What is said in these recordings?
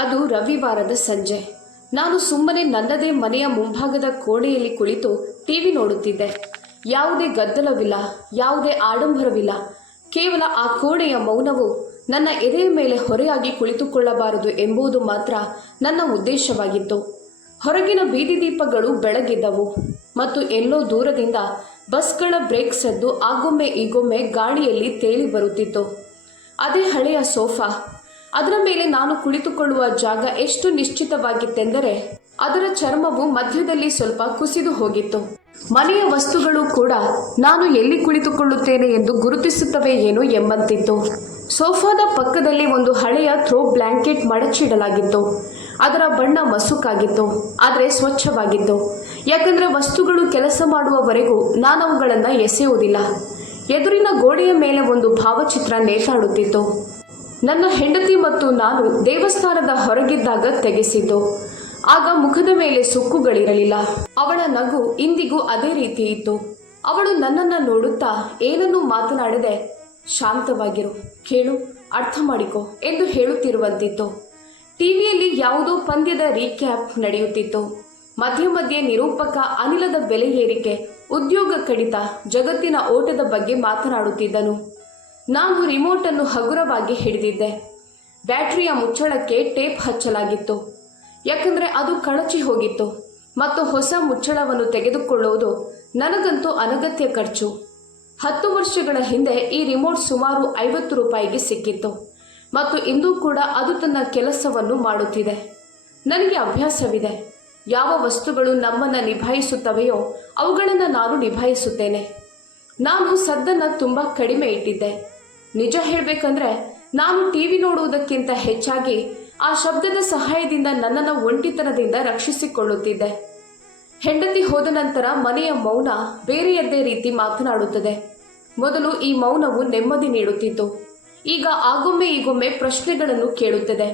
ಅದು ರವಿವಾರದ ಸಂಜೆ. ನಾನು ಸುಮ್ಮನೆ ನನ್ನದೇ ಮನೆಯ ಮುಂಭಾಗದ ಕೋಣೆಯಲ್ಲಿ ಕುಳಿತು ಟಿವಿ ನೋಡುತ್ತಿದ್ದೆ. ಯಾವುದೇ ಗದ್ದಲವಿಲ್ಲ, ಯಾವುದೇ ಆಡಂಬರವಿಲ್ಲ. ಕೇವಲ ಆ ಕೋಣೆಯ ಮೌನವು ನನ್ನ ಎದೆಯ ಮೇಲೆ ಹೊರೆಯಾಗಿ ಕುಳಿತುಕೊಳ್ಳಬಾರದು ಎಂಬುದು ಮಾತ್ರ ನನ್ನ ಉದ್ದೇಶವಾಗಿತ್ತು. ಹೊರಗಿನ ಬೀದಿ ದೀಪಗಳು ಬೆಳಗಿದ್ದವು ಮತ್ತು ಎಲ್ಲೋ ದೂರದಿಂದ ಬಸ್ಗಳ ಬ್ರೇಕ್ ಸದ್ದು ಆಗೊಮ್ಮೆ ಈಗೊಮ್ಮೆ ಗಾಳಿಯಲ್ಲಿ ತೇಲಿ ಬರುತ್ತಿತ್ತು. ಅದೇ ಹಳೆಯ ಸೋಫಾ, ಅದರ ಮೇಲೆ ನಾನು ಕುಳಿತುಕೊಳ್ಳುವ ಜಾಗ ಎಷ್ಟು ನಿಶ್ಚಿತವಾಗಿತ್ತೆಂದರೆ ಅದರ ಚರ್ಮವು ಮಧ್ಯದಲ್ಲಿ ಸ್ವಲ್ಪ ಕುಸಿದು ಹೋಗಿತ್ತು. ಮನೆಯ ವಸ್ತುಗಳು ಕೂಡ ನಾನು ಎಲ್ಲಿ ಕುಳಿತುಕೊಳ್ಳುತ್ತೇನೆ ಎಂದು ಗುರುತಿಸುತ್ತವೆ ಏನೋ ಎಂಬಂತಿತ್ತು. ಸೋಫಾದ ಪಕ್ಕದಲ್ಲಿ ಒಂದು ಹಳೆಯ ಥ್ರೋ ಬ್ಲ್ಯಾಂಕೆಟ್ ಮಡಚಿಡಲಾಗಿತ್ತು. ಅದರ ಬಣ್ಣ ಮಸುಕಾಗಿತ್ತು, ಆದರೆ ಸ್ವಚ್ಛವಾಗಿತ್ತು. ಯಾಕಂದರೆ ವಸ್ತುಗಳು ಕೆಲಸ ಮಾಡುವವರೆಗೂ ನಾನು ಅವುಗಳನ್ನು ಎಸೆಯುವುದಿಲ್ಲ. ಎದುರಿನ ಗೋಡೆಯ ಮೇಲೆ ಒಂದು ಭಾವಚಿತ್ರ ನೇತಾಡುತ್ತಿತ್ತು. ನನ್ನ ಹೆಂಡತಿ ಮತ್ತು ನಾನು ದೇವಸ್ಥಾನದ ಹೊರಗಿದ್ದಾಗ ತೆಗೆಸಿದ್ದು. ಆಗ ಮುಖದ ಮೇಲೆ ಸುಕ್ಕುಗಳಿರಲಿಲ್ಲ. ಅವಳ ನಗು ಇಂದಿಗೂ ಅದೇ ರೀತಿ ಇತ್ತು. ಅವಳು ನನ್ನನ್ನು ನೋಡುತ್ತಾ ಏನನ್ನೂ ಮಾತನಾಡದೆ ಶಾಂತವಾಗಿರು, ಕೇಳು, ಅರ್ಥ ಮಾಡಿಕೊ ಎಂದು ಹೇಳುತ್ತಿರುವಂತಿತ್ತು. ಟಿವಿಯಲ್ಲಿ ಯಾವುದೋ ಪಂದ್ಯದ ರೀಕ್ಯಾಪ್ ನಡೆಯುತ್ತಿತ್ತು. ಮಧ್ಯೆ ಮಧ್ಯೆ ನಿರೂಪಕ ಅನಿಲದ ಬೆಲೆ ಏರಿಕೆ, ಉದ್ಯೋಗ ಕಡಿತ, ಜಗತ್ತಿನ ಓಟದ ಬಗ್ಗೆ ಮಾತನಾಡುತ್ತಿದ್ದನು. ನಾನು ರಿಮೋಟನ್ನು ಹಗುರವಾಗಿ ಹಿಡಿದಿದ್ದೆ. ಬ್ಯಾಟರಿಯ ಮುಚ್ಚಳಕ್ಕೆ ಟೇಪ್ ಹಚ್ಚಲಾಗಿತ್ತು, ಯಾಕಂದರೆ ಅದು ಕಳಚಿ ಹೋಗಿತ್ತು ಮತ್ತು ಹೊಸ ಮುಚ್ಚಳವನ್ನು ತೆಗೆದುಕೊಳ್ಳುವುದು ನನಗಂತೂ ಅನಗತ್ಯ ಖರ್ಚು. 10 ವರ್ಷಗಳ ಹಿಂದೆ ಈ ರಿಮೋಟ್ ಸುಮಾರು 50 ರೂಪಾಯಿಗೆ ಸಿಕ್ಕಿತ್ತು ಮತ್ತು ಇಂದೂ ಕೂಡ ಅದು ತನ್ನ ಕೆಲಸವನ್ನು ಮಾಡುತ್ತಿದೆ. ನನಗೆ ಅಭ್ಯಾಸವಿದೆ. ಯಾವ ವಸ್ತುಗಳು ನಮ್ಮನ್ನು ನಿಭಾಯಿಸುತ್ತವೆಯೋ ಅವುಗಳನ್ನು ನಾನು ನಿಭಾಯಿಸುತ್ತೇನೆ. ನಾನು ಸದ್ದನ್ನು ತುಂಬ ಕಡಿಮೆ ಇಟ್ಟಿದ್ದೆ. ನಿಜ ಹೇಳಬೇಕಂದ್ರೆ ನಾನು ಟಿವಿ ನೋಡುವುದಕ್ಕಿಂತ ಹೆಚ್ಚಾಗಿ ಆ ಶಬ್ದದ ಸಹಾಯದಿಂದ ನನ್ನನ್ನು ಒಂಟಿತನದಿಂದ ರಕ್ಷಿಸಿಕೊಳ್ಳುತ್ತಿದ್ದೆ. ಹೆಂಡತಿ ಹೋದ ನಂತರ ಮನೆಯ ಮೌನ ಬೇರೆಯದ್ದೇ ರೀತಿ ಮಾತನಾಡುತ್ತದೆ. ಮೊದಲು ಈ ಮೌನವು ನೆಮ್ಮದಿ ನೀಡುತ್ತಿತ್ತು. ಈಗ ಆಗೊಮ್ಮೆ ಈಗೊಮ್ಮೆ ಪ್ರಶ್ನೆಗಳನ್ನು ಕೇಳುತ್ತದೆ.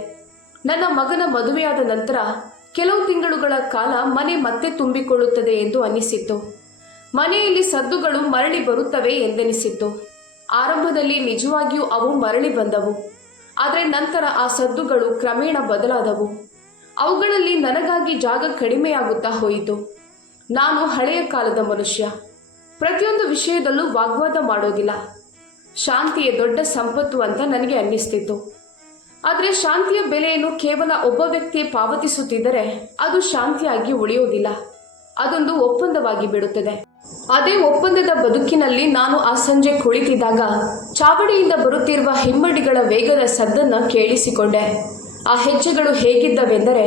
ನನ್ನ ಮಗನ ಮದುವೆಯಾದ ನಂತರ ಕೆಲವು ತಿಂಗಳುಗಳ ಕಾಲ ಮನೆ ಮತ್ತೆ ತುಂಬಿಕೊಳ್ಳುತ್ತದೆ ಎಂದು ಅನ್ನಿಸಿತ್ತು. ಮನೆಯಲ್ಲಿ ಸದ್ದುಗಳು ಮರಳಿ ಬರುತ್ತವೆ ಎಂದೆನಿಸಿತ್ತು. ಆರಂಭದಲ್ಲಿ ನಿಜವಾಗಿಯೂ ಅವು ಮರಳಿ ಬಂದವು. ಆದರೆ ನಂತರ ಆ ಸದ್ದುಗಳು ಕ್ರಮೇಣ ಬದಲಾದವು. ಅವುಗಳಲ್ಲಿ ನನಗಾಗಿ ಜಾಗ ಕಡಿಮೆಯಾಗುತ್ತಾ ಹೋಯಿತು. ನಾನು ಹಳೆಯ ಕಾಲದ ಮನುಷ್ಯ. ಪ್ರತಿಯೊಂದು ವಿಷಯದಲ್ಲೂ ವಾಗ್ವಾದ ಮಾಡೋದಿಲ್ಲ. ಶಾಂತಿಯೇ ದೊಡ್ಡ ಸಂಪತ್ತು ಅಂತ ನನಗೆ ಅನ್ನಿಸ್ತಿತ್ತು. ಆದರೆ ಶಾಂತಿಯ ಬೆಲೆಯನ್ನು ಕೇವಲ ಒಬ್ಬ ವ್ಯಕ್ತಿಯೇ ಪಾವತಿಸುತ್ತಿದ್ದರೆ ಅದು ಶಾಂತಿಯಾಗಿ ಉಳಿಯುವುದಿಲ್ಲ. ಅದೊಂದು ಒಪ್ಪಂದವಾಗಿ ಬಿಡುತ್ತದೆ. ಅದೇ ಒಪ್ಪಂದದ ಬದುಕಿನಲ್ಲಿ ನಾನು ಆ ಸಂಜೆ ಕುಳಿತಿದ್ದಾಗ ಚಾವಡಿಯಿಂದ ಬರುತ್ತಿರುವ ಹಿಮ್ಮಡಿಗಳ ವೇಗದ ಸದ್ದನ್ನು ಕೇಳಿಸಿಕೊಂಡೆ. ಆ ಹೆಜ್ಜೆಗಳು ಹೇಗಿದ್ದವೆಂದರೆ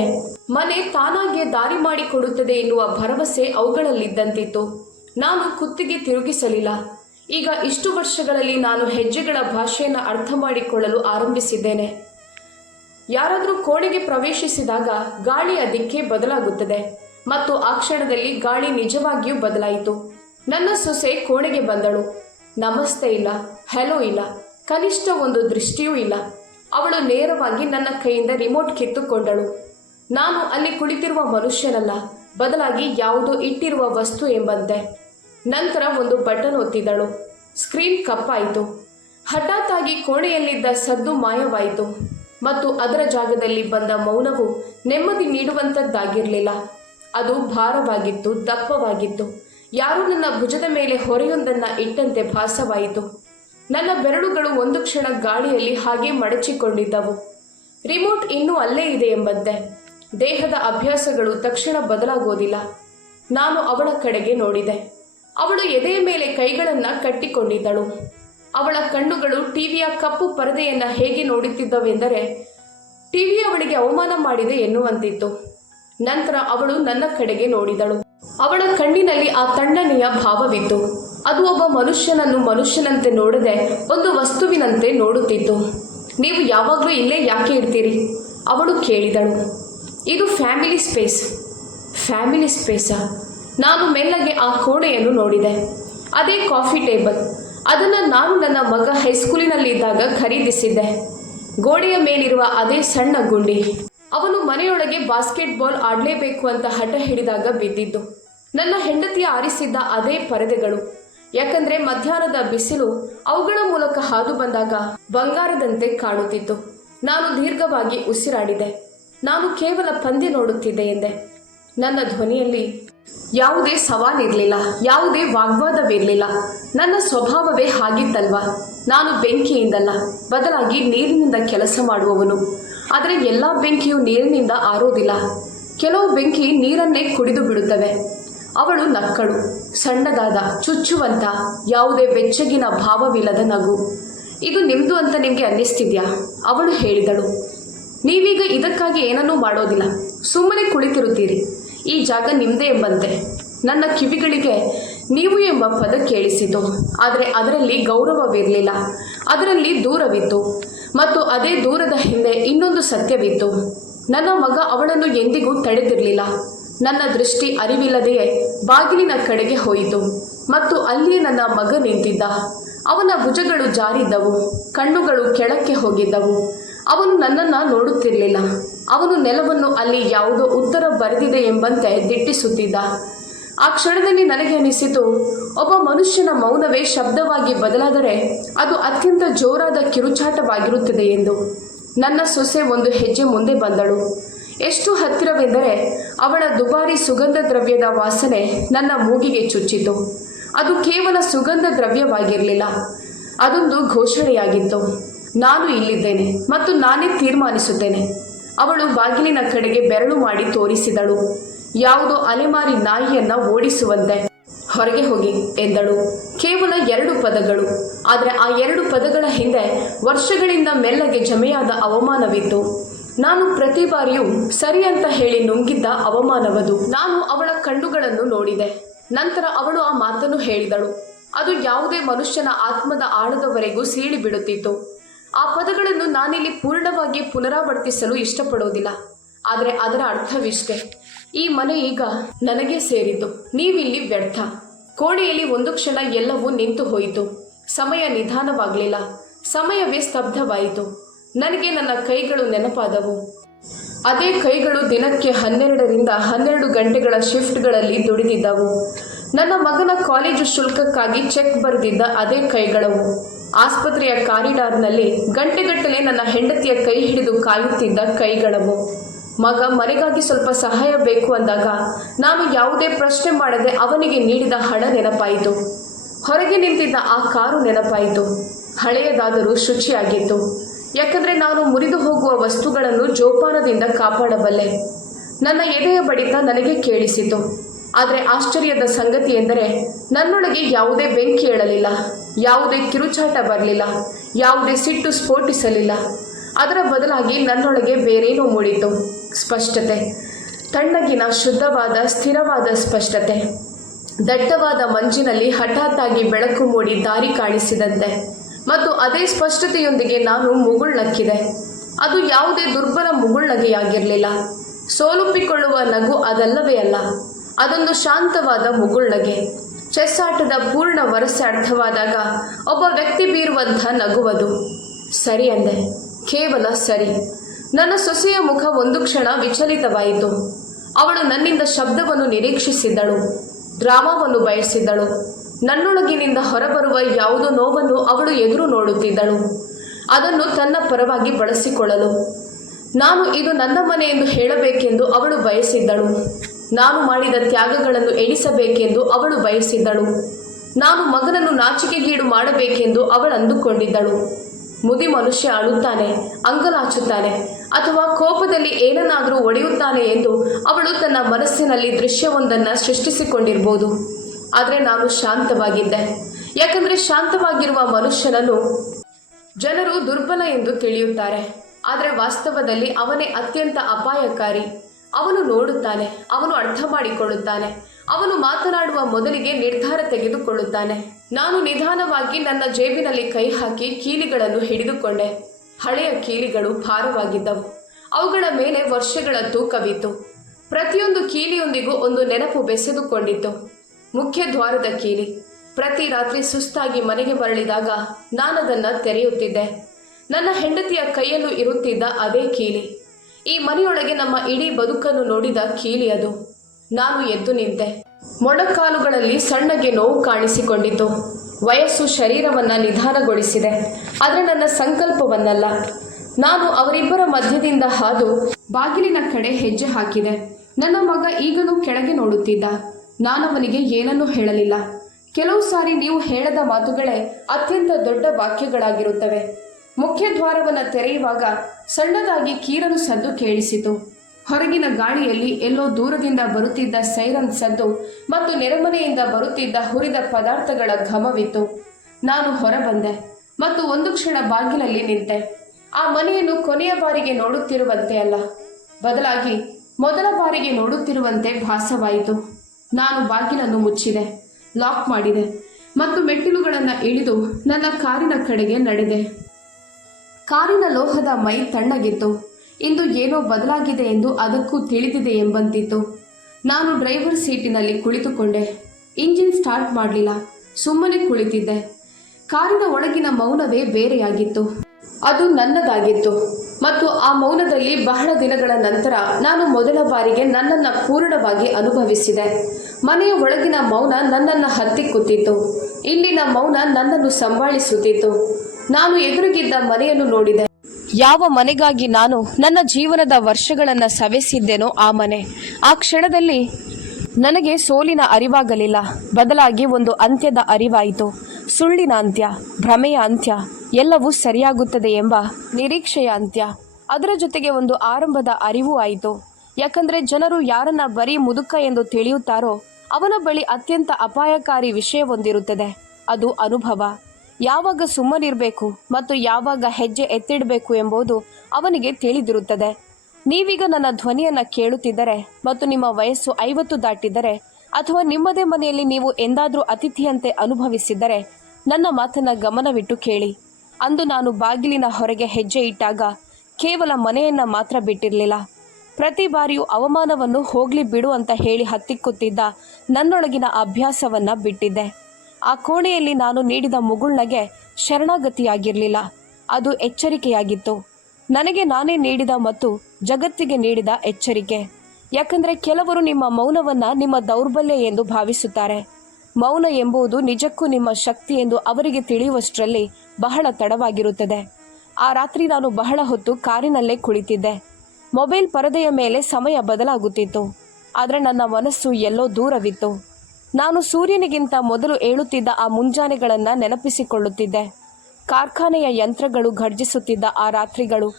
ಮನೆ ತಾನಾಗಿಯೇ ದಾರಿ ಮಾಡಿಕೊಡುತ್ತದೆ ಎನ್ನುವ ಭರವಸೆ ಅವುಗಳಲ್ಲಿದ್ದಂತಿತ್ತು. ನಾನು ಕುತ್ತಿಗೆ ತಿರುಗಿಸಲಿಲ್ಲ. ಈಗ ಇಷ್ಟು ವರ್ಷಗಳಲ್ಲಿ ನಾನು ಹೆಜ್ಜೆಗಳ ಭಾಷೆಯನ್ನು ಅರ್ಥ ಮಾಡಿಕೊಳ್ಳಲು ಆರಂಭಿಸಿದ್ದೇನೆ. ಯಾರಾದರೂ ಕೋಣೆಗೆ ಪ್ರವೇಶಿಸಿದಾಗ ಗಾಳಿಯ ದಿಕ್ಕೇ ಬದಲಾಗುತ್ತದೆ ಮತ್ತು ಆ ಕ್ಷಣದಲ್ಲಿ ಗಾಳಿ ನಿಜವಾಗಿಯೂ ಬದಲಾಯಿತು. ನನ್ನ ಸೊಸೆ ಕೋಣೆಗೆ ಬಂದಳು. ನಮಸ್ತೆ ಇಲ್ಲ, ಹೆಲೋ ಇಲ್ಲ, ಕನಿಷ್ಠ ಒಂದು ದೃಷ್ಟಿಯೂ ಇಲ್ಲ. ಅವಳು ನೇರವಾಗಿ ನನ್ನ ಕೈಯಿಂದ ರಿಮೋಟ್ ಕಿತ್ತುಕೊಂಡಳು. ನಾನು ಅಲ್ಲಿ ಕುಳಿತಿರುವ ಮನುಷ್ಯನಲ್ಲ, ಬದಲಾಗಿ ಯಾವುದೋ ಇಟ್ಟಿರುವ ವಸ್ತು ಎಂಬಂತೆ. ನಂತರ ಒಂದು ಬಟನ್ ಒತ್ತಿದಳು. ಸ್ಕ್ರೀನ್ ಕಪ್ಪಾಯಿತು. ಹಠಾತ್ ಆಗಿ ಕೋಣೆಯಲ್ಲಿದ್ದ ಸದ್ದು ಮಾಯವಾಯಿತು ಮತ್ತು ಅದರ ಜಾಗದಲ್ಲಿ ಬಂದ ಮೌನವು ನೆಮ್ಮದಿ ನೀಡುವಂಥದ್ದಾಗಿರಲಿಲ್ಲ. ಅದು ಭಾರವಾಗಿತ್ತು, ದಪ್ಪವಾಗಿತ್ತು. ಯಾರೂ ನನ್ನ ಭುಜದ ಮೇಲೆ ಹೊರೆಯೊಂದನ್ನು ಇಟ್ಟಂತೆ ಭಾಸವಾಯಿತು. ನನ್ನ ಬೆರಳುಗಳು ಒಂದು ಕ್ಷಣ ಗಾಳಿಯಲ್ಲಿ ಹಾಗೆ ಮಡಚಿಕೊಂಡಿದ್ದವು. ರಿಮೋಟ್ ಇನ್ನೂ ಅಲ್ಲೇ ಇದೆ ಎಂಬಂತೆ. ದೇಹದ ಅಭ್ಯಾಸಗಳು ತಕ್ಷಣ ಬದಲಾಗೋದಿಲ್ಲ. ನಾನು ಅವಳ ಕಡೆಗೆ ನೋಡಿದೆ. ಅವಳು ಎದೆಯ ಮೇಲೆ ಕೈಗಳನ್ನು ಕಟ್ಟಿಕೊಂಡಿದ್ದಳು. ಅವಳ ಕಣ್ಣುಗಳು ಟಿವಿಯ ಕಪ್ಪು ಪರದೆಯನ್ನು ಹೇಗೆ ನೋಡುತ್ತಿದ್ದವೆಂದರೆ ಟಿವಿ ಅವಳಿಗೆ ಅವಮಾನ ಮಾಡಿದೆ ಎನ್ನುವಂತಿತ್ತು. ನಂತರ ಅವಳು ನನ್ನ ಕಡೆಗೆ ನೋಡಿದಳು. ಅವಳ ಕಣ್ಣಿನಲ್ಲಿ ಆ ತಣ್ಣನೆಯ ಭಾವವಿತ್ತು. ಅದು ಒಬ್ಬ ಮನುಷ್ಯನನ್ನು ಮನುಷ್ಯನಂತೆ ನೋಡದೆ ಒಂದು ವಸ್ತುವಿನಂತೆ ನೋಡುತ್ತಿತ್ತು. ನೀವು ಯಾವಾಗಲೂ ಇಲ್ಲೇ ಯಾಕೆ ಇರ್ತೀರಿ? ಅವಳು ಕೇಳಿದಳು. ಇದು ಫ್ಯಾಮಿಲಿ ಸ್ಪೇಸ್. ಫ್ಯಾಮಿಲಿ ಸ್ಪೇಸಾ? ನಾನು ಮೆಲ್ಲಗೆ ಆ ಕೋಣೆಯನ್ನು ನೋಡಿದೆ. ಅದೇ ಕಾಫಿ ಟೇಬಲ್. ಅದನ್ನು ನಾನು ನನ್ನ ಮಗ ಹೈಸ್ಕೂಲಿನಲ್ಲಿದ್ದಾಗ ಖರೀದಿಸಿದ್ದೆ. ಗೋಡೆಯ ಮೇಲಿರುವ ಅದೇ ಸಣ್ಣ ಗುಂಡಿ. ಅವನು ಮನೆಯೊಳಗೆ ಬಾಸ್ಕೆಟ್ಬಾಲ್ ಆಡಲೇಬೇಕು ಅಂತ ಹಠ ಹಿಡಿದಾಗ ಬಿದ್ದಿದ್ದು. ನನ್ನ ಹೆಂಡತಿಯ ಆರಿಸಿದ್ದ ಅದೇ ಪರದೆಗಳು. ಯಾಕಂದರೆ ಮಧ್ಯಾಹ್ನದ ಬಿಸಿಲು ಅವುಗಳ ಮೂಲಕ ಹಾದು ಬಂದಾಗ ಬಂಗಾರದಂತೆ ಕಾಣುತ್ತಿತ್ತು. ನಾನು ದೀರ್ಘವಾಗಿ ಉಸಿರಾಡಿದೆ. ನಾನು ಕೇವಲ ಪಂದ್ಯ ನೋಡುತ್ತಿದ್ದೆ ಎಂದೆ. ನನ್ನ ಧ್ವನಿಯಲ್ಲಿ ಯಾವುದೇ ಸವಾಲಿರಲಿಲ್ಲ, ಯಾವುದೇ ವಾಗ್ವಾದವಿರಲಿಲ್ಲ. ನನ್ನ ಸ್ವಭಾವವೇ ಹಾಗಿತ್ತಲ್ವಾ. ನಾನು ಬೆಂಕಿಯಿಂದಲ್ಲ, ಬದಲಾಗಿ ನೀರಿನಿಂದ ಕೆಲಸ ಮಾಡುವವನು. ಆದರೆ ಎಲ್ಲ ಬೆಂಕಿಯು ನೀರಿನಿಂದ ಆರೋದಿಲ್ಲ. ಕೆಲವು ಬೆಂಕಿ ನೀರನ್ನೇ ಕುಡಿದು ಬಿಡುತ್ತವೆ. ಅವಳು ನಕ್ಕಳು. ಸಣ್ಣದಾದ, ಚುಚ್ಚುವಂತ, ಯಾವುದೇ ಬೆಚ್ಚಗಿನ ಭಾವವಿಲ್ಲದ ನಗು. ಇದು ನಿಮ್ಮದು ಅಂತ ನಿಮಗೆ ಅನ್ನಿಸ್ತಿದ್ಯಾ? ಅವಳು ಹೇಳಿದಳು. ನೀವೀಗ ಇದಕ್ಕಾಗಿ ಏನನ್ನೂ ಮಾಡೋದಿಲ್ಲ, ಸುಮ್ಮನೆ ಕುಳಿತಿರುತ್ತೀರಿ. ಈ ಜಾಗ ನಿಮ್ಮದೇ ಎಂಬಂತೆ. ನನ್ನ ಕಿವಿಗಳಿಗೆ ನೀವು ಎಂಬ ಪದ ಕೇಳಿಸಿತು. ಆದರೆ ಅದರಲ್ಲಿ ಗೌರವವಿರಲಿಲ್ಲ, ಅದರಲ್ಲಿ ದೂರವಿತ್ತು. ಮತ್ತು ಅದೇ ದೂರದ ಹಿಂದೆ ಇನ್ನೊಂದು ಸತ್ಯವಿತ್ತು. ನನ್ನ ಮಗ ಅವಳನ್ನು ಎಂದಿಗೂ ತಡೆದಿರಲಿಲ್ಲ. ನನ್ನ ದೃಷ್ಟಿ ಅರಿವಿಲ್ಲದೆಯೇ ಬಾಗಿಲಿನ ಕಡೆಗೆ ಹೋಯಿತು ಮತ್ತು ಅಲ್ಲಿಯೇ ನನ್ನ ಮಗ ನಿಂತಿದ್ದ. ಅವನ ಭುಜಗಳು ಜಾರಿದ್ದವು, ಕಣ್ಣುಗಳು ಕೆಳಕ್ಕೆ ಹೋಗಿದ್ದವು. ಅವನು ನನ್ನನ್ನು ನೋಡುತ್ತಿರಲಿಲ್ಲ. ಅವನು ನೆಲವನ್ನು ಅಲ್ಲಿ ಯಾವುದೋ ಉತ್ತರ ಬರೆದಿದೆ ಎಂಬಂತೆ ದಿಟ್ಟಿಸುತ್ತಿದ್ದ. ಆ ಕ್ಷಣದಲ್ಲಿ ನನಗೆ ಅನಿಸಿತು, ಒಬ್ಬ ಮನುಷ್ಯನ ಮೌನವೇ ಶಬ್ದವಾಗಿ ಬದಲಾದರೆ ಅದು ಅತ್ಯಂತ ಜೋರಾದ ಕಿರುಚಾಟವಾಗಿರುತ್ತದೆ ಎಂದು. ನನ್ನ ಸೊಸೆ ಒಂದು ಹೆಜ್ಜೆ ಮುಂದೆ ಬಂದಳು. ಎಷ್ಟು ಹತ್ತಿರವೆಂದರೆ ಅವಳ ದುಬಾರಿ ಸುಗಂಧ ದ್ರವ್ಯದ ವಾಸನೆ ನನ್ನ ಮೂಗಿಗೆ ಚುಚ್ಚಿತು. ಅದು ಕೇವಲ ಸುಗಂಧ ದ್ರವ್ಯವಾಗಿರಲಿಲ್ಲ, ಅದೊಂದು ಘೋಷಣೆಯಾಗಿತ್ತು. ನಾನು ಇಲ್ಲಿದ್ದೇನೆ ಮತ್ತು ನಾನೇ ತೀರ್ಮಾನಿಸುತ್ತೇನೆ. ಅವಳು ಬಾಗಿಲಿನ ಕಡೆಗೆ ಬೆರಳು ಮಾಡಿ ತೋರಿಸಿದಳು, ಯಾವುದೋ ಅಲೆಮಾರಿ ನಾಯಿಯನ್ನ ಓಡಿಸುವಂತೆ. ಹೊರಗೆ ಹೋಗಿ ಎಂದಳು. ಕೇವಲ 2 ಪದಗಳು. ಆದರೆ ಆ 2 ಪದಗಳ ಹಿಂದೆ ವರ್ಷಗಳಿಂದ ಮೆಲ್ಲಗೆ ಜಮೆಯಾದ ಅವಮಾನವಿತ್ತು. ನಾನು ಪ್ರತಿ ಬಾರಿಯೂ ಸರಿ ಅಂತ ಹೇಳಿ ನುಂಗಿದ್ದ ಅವಮಾನವದು. ನಾನು ಅವಳ ಕಣ್ಣುಗಳನ್ನು ನೋಡಿದೆ. ನಂತರ ಅವಳು ಆ ಮಾತನ್ನು ಹೇಳಿದಳು. ಅದು ಯಾವುದೇ ಮನುಷ್ಯನ ಆತ್ಮದ ಆಳದವರೆಗೂ ಸೀಳಿ ಬಿಡುತ್ತಿತ್ತು. ಆ ಪದಗಳನ್ನು ನಾನಿಲ್ಲಿ ಪೂರ್ಣವಾಗಿ ಪುನರಾವರ್ತಿಸಲು ಇಷ್ಟಪಡೋದಿಲ್ಲ. ಆದರೆ ಅದರ ಅರ್ಥವಿಷ್ಟೇ, ಈ ಮನೆ ಈಗ ನನಗೆ ಸೇರಿತು. ನೀವಿಲ್ಲಿ ವ್ಯರ್ಥ. ಕೋಣೆಯಲ್ಲಿ ಒಂದು ಕ್ಷಣ ಎಲ್ಲವೂ ನಿಂತು ಹೋಯಿತು. ಸಮಯ ನಿಧಾನವಾಗಲಿಲ್ಲ, ಸಮಯವೇ ಸ್ತಬ್ಧವಾಯಿತು. ನನಗೆ ನನ್ನ ಕೈಗಳು ನೆನಪಾದವು. ಅದೇ ಕೈಗಳು ದಿನಕ್ಕೆ 12ರಿಂದ 12 ಗಂಟೆಗಳ ಶಿಫ್ಟ್ಗಳಲ್ಲಿ ದುಡಿದಿದ್ದವು. ನನ್ನ ಮಗನ ಕಾಲೇಜು ಶುಲ್ಕಕ್ಕಾಗಿ ಚೆಕ್ ಬರೆದಿದ್ದ ಅದೇ ಕೈಗಳವು. ಆಸ್ಪತ್ರೆಯ ಕಾರಿಡಾರ್ನಲ್ಲಿ ಗಂಟೆಗಟ್ಟಲೆ ನನ್ನ ಹೆಂಡತಿಯ ಕೈ ಹಿಡಿದು ಕಾಯುತ್ತಿದ್ದ ಕೈಗಳವು. ಮಗ ಮನೆಗಾಗಿ ಸ್ವಲ್ಪ ಸಹಾಯ ಬೇಕು ಅಂದಾಗ ನಾನು ಯಾವುದೇ ಪ್ರಶ್ನೆ ಮಾಡದೆ ಅವನಿಗೆ ನೀಡಿದ ಹಣ ನೆನಪಾಯಿತು. ಹೊರಗೆ ನಿಂತಿದ್ದ ಆ ಕಾರು ನೆನಪಾಯಿತು. ಹಳೆಯದಾದರೂ ಶುಚಿಯಾಗಿತ್ತು, ಯಾಕಂದರೆ ನಾನು ಮುರಿದು ಹೋಗುವ ವಸ್ತುಗಳನ್ನು ಜೋಪಾನದಿಂದ ಕಾಪಾಡಬಲ್ಲೆ. ನನ್ನ ಎದೆಯ ಬಡಿತ ನನಗೆ ಕೇಳಿಸಿತು. ಆದರೆ ಆಶ್ಚರ್ಯದ ಸಂಗತಿ ಎಂದರೆ ನನ್ನೊಳಗೆ ಯಾವುದೇ ಬೆಂಕಿ ಏಳಲಿಲ್ಲ, ಯಾವುದೇ ಕಿರುಚಾಟ ಬರಲಿಲ್ಲ, ಯಾವುದೇ ಸಿಟ್ಟು ಸ್ಫೋಟಿಸಲಿಲ್ಲ. ಅದರ ಬದಲಾಗಿ ನನ್ನೊಳಗೆ ಬೇರೇನೋ ಮೂಡಿತು. ಸ್ಪಷ್ಟತೆ, ತಣ್ಣಗಿನ ಶುದ್ಧವಾದ ಸ್ಥಿರವಾದ ಸ್ಪಷ್ಟತೆ. ದಟ್ಟವಾದ ಮಂಜಿನಲ್ಲಿ ಹಠಾತ್ತಾಗಿ ಬೆಳಕು ಮೂಡಿ ದಾರಿ ಕಾಣಿಸಿದಂತೆ. ಮತ್ತು ಅದೇ ಸ್ಪಷ್ಟತೆಯೊಂದಿಗೆ ನಾನು ಮುಗುಳ್ನಕ್ಕಿದೆ. ಅದು ಯಾವುದೇ ದುರ್ಬಲ ಮುಗುಳ್ನಗೆಯಾಗಿರಲಿಲ್ಲ. ಸೋಲುಪ್ಪಿಕೊಳ್ಳುವ ನಗು ಅದಲ್ಲವೇ ಅಲ್ಲ, ಅದೊಂದು ಶಾಂತವಾದ ಮುಗುಳ್ನಗೆ. ಚೆಸ್ ಆಟದ ಪೂರ್ಣ ವರಸೆ ಅರ್ಥವಾದಾಗ ಒಬ್ಬ ವ್ಯಕ್ತಿ ಬೀರುವಂಥ ನಗುವದು. ಸರಿ ಅಂದೆ, ಕೇವಲ ಸರಿ. ನನ್ನ ಸೊಸೆಯ ಮುಖ ಒಂದು ಕ್ಷಣ ವಿಚಲಿತವಾಯಿತು. ಅವಳು ನನ್ನಿಂದ ಶಬ್ದವನ್ನು ನಿರೀಕ್ಷಿಸಿದ್ದಳು, ಡ್ರಾಮಾವನ್ನು ಬಯಸಿದ್ದಳು. ನನ್ನೊಳಗಿನಿಂದ ಹೊರಬರುವ ಯಾವುದೋ ನೋವನ್ನು ಅವಳು ಎದುರು ನೋಡುತ್ತಿದ್ದಳು, ಅದನ್ನು ತನ್ನ ಪರವಾಗಿ ಬಳಸಿಕೊಳ್ಳಲು. ನಾನು ಇದು ನನ್ನ ಮನೆ ಎಂದು ಹೇಳಬೇಕೆಂದು ಅವಳು ಬಯಸಿದ್ದಳು. ನಾನು ಮಾಡಿದ ತ್ಯಾಗಗಳನ್ನು ಎಣಿಸಬೇಕೆಂದು ಅವಳು ಬಯಸಿದ್ದಳು. ನಾನು ಮಗನನ್ನು ನಾಚಿಕೆಗೀಡು ಮಾಡಬೇಕೆಂದು ಅವಳು ಅಂದುಕೊಂಡಿದ್ದಳು. ಮುದಿ ಮನುಷ್ಯ ಅಳುತ್ತಾನೆ, ಅಂಗಲಾಚುತ್ತಾನೆ ಅಥವಾ ಕೋಪದಲ್ಲಿ ಏನನ್ನಾದರೂ ಒಡೆಯುತ್ತಾನೆ ಎಂದು ಅವಳು ತನ್ನ ಮನಸ್ಸಿನಲ್ಲಿ ದೃಶ್ಯವೊಂದನ್ನು ಸೃಷ್ಟಿಸಿಕೊಂಡಿರ್ಬೋದು. ಆದರೆ ನಾನು ಶಾಂತವಾಗಿದ್ದೆ, ಯಾಕಂದರೆ ಶಾಂತವಾಗಿರುವ ಮನುಷ್ಯನನ್ನು ಜನರು ದುರ್ಬಲ ಎಂದು ತಿಳಿಯುತ್ತಾರೆ. ಆದರೆ ವಾಸ್ತವದಲ್ಲಿ ಅವನೇ ಅತ್ಯಂತ ಅಪಾಯಕಾರಿ. ಅವನು ನೋಡುತ್ತಾನೆ, ಅವನು ಅರ್ಥ ಮಾಡಿಕೊಳ್ಳುತ್ತಾನೆ, ಅವನು ಮಾತನಾಡುವ ಮೊದಲಿಗೆ ನಿರ್ಧಾರ ತೆಗೆದುಕೊಳ್ಳುತ್ತಾನೆ. ನಾನು ನಿಧಾನವಾಗಿ ನನ್ನ ಜೇಬಿನಲ್ಲಿ ಕೈ ಹಾಕಿ ಕೀಲಿಗಳನ್ನು ಹಿಡಿದುಕೊಂಡೆ. ಹಳೆಯ ಕೀಲಿಗಳು ಭಾರವಾಗಿದ್ದವು. ಅವುಗಳ ಮೇಲೆ ವರ್ಷಗಳ ತೂಕವಿತ್ತು. ಪ್ರತಿಯೊಂದು ಕೀಲಿಯೊಂದಿಗೂ ಒಂದು ನೆನಪು ಬೆಸೆದುಕೊಂಡಿತ್ತು. ಮುಖ್ಯ ದ್ವಾರದ ಕೀಲಿ. ಪ್ರತಿ ರಾತ್ರಿ ಸುಸ್ತಾಗಿ ಮನೆಗೆ ಮರಳಿದಾಗ ನಾನದನ್ನು ತೆರೆಯುತ್ತಿದ್ದೆ. ನನ್ನ ಹೆಂಡತಿಯ ಕೈಯಲ್ಲೂ ಇರುತ್ತಿದ್ದ ಅದೇ ಕೀಲಿ. ಈ ಮನೆಯೊಳಗೆ ನಮ್ಮ ಇಡೀ ಬದುಕನ್ನು ನೋಡಿದ ಕೀಲಿ ಅದು. ನಾನು ಎದ್ದು ನಿಂತೆ. ಮೊಣಕಾಲುಗಳಲ್ಲಿ ಸಣ್ಣಗೆ ನೋವು ಕಾಣಿಸಿಕೊಂಡಿತು. ವಯಸ್ಸು ಶರೀರವನ್ನು ನಿಧಾನಗೊಳಿಸಿದೆ, ಆದರೆ ನನ್ನ ಸಂಕಲ್ಪವನ್ನಲ್ಲ. ನಾನು ಅವರಿಬ್ಬರ ಮಧ್ಯದಿಂದ ಹಾದು ಬಾಗಿಲಿನ ಕಡೆ ಹೆಜ್ಜೆ ಹಾಕಿದೆ. ನನ್ನ ಮಗ ಈಗಲೂ ಕೆಳಗೆ ನೋಡುತ್ತಿದ್ದ. ನಾನವನಿಗೆ ಏನನ್ನೂ ಹೇಳಲಿಲ್ಲ. ಕೆಲವು ಸಾರಿ ನೀವು ಹೇಳದ ಮಾತುಗಳೇ ಅತ್ಯಂತ ದೊಡ್ಡ ವಾಕ್ಯಗಳಾಗಿರುತ್ತವೆ. ಮುಖ್ಯ ದ್ವಾರವನ್ನು ತೆರೆಯುವಾಗ ಸಣ್ಣದಾಗಿ ಕೀರಲು ಸದ್ದು ಕೇಳಿಸಿತು. ಹೊರಗಿನ ಗಾಳಿಯಲ್ಲಿ ಎಲ್ಲೋ ದೂರದಿಂದ ಬರುತ್ತಿದ್ದ ಸೈರನ್ ಸದ್ದು ಮತ್ತು ನೆರೆಮನೆಯಿಂದ ಬರುತ್ತಿದ್ದ ಹುರಿದ ಪದಾರ್ಥಗಳ ಘಮವಿತ್ತು. ನಾನು ಹೊರಬಂದೆ ಮತ್ತು ಒಂದು ಕ್ಷಣ ಬಾಗಿಲಲ್ಲಿ ನಿಂತೆ. ಆ ಮನೆಯನ್ನು ಕೊನೆಯ ಬಾರಿಗೆ ನೋಡುತ್ತಿರುವಂತೆ ಅಲ್ಲ, ಬದಲಾಗಿ ಮೊದಲ ಬಾರಿಗೆ ನೋಡುತ್ತಿರುವಂತೆ ಭಾಸವಾಯಿತು. ನಾನು ಬಾಗಿಲನ್ನು ಮುಚ್ಚಿದೆ, ಲಾಕ್ ಮಾಡಿದೆ ಮತ್ತು ಮೆಟ್ಟಿಲುಗಳನ್ನು ಇಳಿದು ನನ್ನ ಕಾರಿನ ಕಡೆಗೆ ನಡೆದೆ. ಕಾರಿನ ಲೋಹದ ಮೈ ತಣ್ಣಗಿತ್ತು. ಇಂದು ಏನೋ ಬದಲಾಗಿದೆ ಎಂದು ಅದಕ್ಕೂ ತಿಳಿದಿದೆ ಎಂಬಂತಿತ್ತು. ನಾನು ಡ್ರೈವರ್ ಸೀಟಿನಲ್ಲಿ ಕುಳಿತುಕೊಂಡೆ. ಇಂಜಿನ್ ಸ್ಟಾರ್ಟ್ ಮಾಡಲಿಲ್ಲ. ಸುಮ್ಮನೆ ಕುಳಿತಿದ್ದೆ. ಕಾರಿನ ಒಳಗಿನ ಮೌನವೇ ಬೇರೆಯಾಗಿತ್ತು. ಅದು ನನ್ನದಾಗಿತ್ತು ಮತ್ತು ಆ ಮೌನದಲ್ಲಿ ಬಹಳ ದಿನಗಳ ನಂತರ ನಾನು ಮೊದಲ ಬಾರಿಗೆ ನನ್ನನ್ನು ಪೂರ್ಣವಾಗಿ ಅನುಭವಿಸಿದೆ. ಮನೆಯ ಒಳಗಿನ ಮೌನ ನನ್ನನ್ನು ಹತ್ತಿಕ್ಕುತ್ತಿತ್ತು. ಇಲ್ಲಿನ ಮೌನ ನನ್ನನ್ನು ಸಂಭಾಳಿಸುತ್ತಿತ್ತು. ನಾನು ಎದುರಿಗಿದ್ದ ಮನೆಯನ್ನು ನೋಡಿದೆ. ಯಾವ ಮನೆಗಾಗಿ ನಾನು ನನ್ನ ಜೀವನದ ವರ್ಷಗಳನ್ನು ಸವೆಸಿದ್ದೇನೋ ಆ ಮನೆ. ಆ ಕ್ಷಣದಲ್ಲಿ ನನಗೆ ಸೋಲಿನ ಅರಿವಾಗಲಿಲ್ಲ, ಬದಲಾಗಿ ಒಂದು ಅಂತ್ಯದ ಅರಿವಾಯಿತು. ಸುಳ್ಳಿನ ಅಂತ್ಯ, ಭ್ರಮೆಯ ಅಂತ್ಯ, ಎಲ್ಲವೂ ಸರಿಯಾಗುತ್ತದೆ ಎಂಬ ನಿರೀಕ್ಷೆಯ ಅಂತ್ಯ. ಅದರ ಜೊತೆಗೆ ಒಂದು ಆರಂಭದ ಅರಿವು ಆಯಿತು. ಯಾಕಂದರೆ ಜನರು ಯಾರನ್ನ ಬರೀ ಮುದುಕ ಎಂದು ತಿಳಿಯುತ್ತಾರೋ ಅವನ ಬಳಿ ಅತ್ಯಂತ ಅಪಾಯಕಾರಿ ವಿಷಯವೊಂದಿರುತ್ತದೆ. ಅದು ಅನುಭವ. ಯಾವಾಗ ಸುಮ್ಮನಿರಬೇಕು ಮತ್ತು ಯಾವಾಗ ಹೆಜ್ಜೆ ಎತ್ತಿಡಬೇಕು ಎಂಬುದು ಅವನಿಗೆ ತಿಳಿದಿರುತ್ತದೆ. ನೀವೀಗ ನನ್ನ ಧ್ವನಿಯನ್ನು ಕೇಳುತ್ತಿದ್ದರೆ ಮತ್ತು ನಿಮ್ಮ ವಯಸ್ಸು 50 ದಾಟಿದ್ದರೆ ಅಥವಾ ನಿಮ್ಮದೇ ಮನೆಯಲ್ಲಿ ನೀವು ಎಂದಾದರೂ ಅತಿಥಿಯಂತೆ ಅನುಭವಿಸಿದ್ದರೆ ನನ್ನ ಮಾತನ್ನು ಗಮನವಿಟ್ಟು ಕೇಳಿ. ಅಂದು ನಾನು ಬಾಗಿಲಿನ ಹೊರಗೆ ಹೆಜ್ಜೆ ಇಟ್ಟಾಗ ಕೇವಲ ಮನೆಯನ್ನು ಮಾತ್ರ ಬಿಟ್ಟಿರಲಿಲ್ಲ. ಪ್ರತಿ ಬಾರಿಯೂ ಅವಮಾನವನ್ನು ಹೋಗ್ಲಿ ಬಿಡು ಅಂತ ಹೇಳಿ ಹತ್ತಿಕ್ಕುತ್ತಿದ್ದ ನನ್ನೊಳಗಿನ ಅಭ್ಯಾಸವನ್ನು ಬಿಟ್ಟಿದ್ದೆ. ಆ ಕೋಣೆಯಲ್ಲಿ ನಾನು ನೀಡಿದ ಮುಗುಳ್ನಗೆ ಶರಣಾಗತಿಯಾಗಿರಲಿಲ್ಲ, ಅದು ಎಚ್ಚರಿಕೆಯಾಗಿತ್ತು. ನನಗೆ ನಾನೇ ನೀಡಿದ ಮತ್ತು ಜಗತ್ತಿಗೆ ನೀಡಿದ ಎಚ್ಚರಿಕೆ. ಯಾಕಂದರೆ ಕೆಲವರು ನಿಮ್ಮ ಮೌನವನ್ನು ನಿಮ್ಮ ದೌರ್ಬಲ್ಯ ಎಂದು ಭಾವಿಸುತ್ತಾರೆ. ಮೌನ ಎಂಬುದು ನಿಜಕ್ಕೂ ನಿಮ್ಮ ಶಕ್ತಿ ಎಂದು ಅವರಿಗೆ ತಿಳಿಯುವಷ್ಟರಲ್ಲಿ ಬಹಳ ತಡವಾಗಿರುತ್ತದೆ. ಆ ರಾತ್ರಿ ನಾನು ಬಹಳ ಹೊತ್ತು ಕಾರಿನಲ್ಲೇ ಕುಳಿತಿದ್ದೆ. ಮೊಬೈಲ್ ಪರದೆಯ ಮೇಲೆ ಸಮಯ ಬದಲಾಗುತ್ತಿತ್ತು, ಆದರೆ ನನ್ನ ಮನಸ್ಸು ಎಲ್ಲೋ ದೂರವಿತ್ತು. ನಾನು ಸೂರ್ಯನಿಗಿಂತ ಮೊದಲು ಏಳುತ್ತಿದ್ದ ಆ ಮುಂಜಾನೆಗಳನ್ನು ನೆನಪಿಸಿಕೊಳ್ಳುತ್ತಿದ್ದೆ. ಕಾರ್ಖಾನೆಯ ಯಂತ್ರಗಳು ಘರ್ಜಿಸುತ್ತಿದ್ದ ಆ ರಾತ್ರಿಗಳು,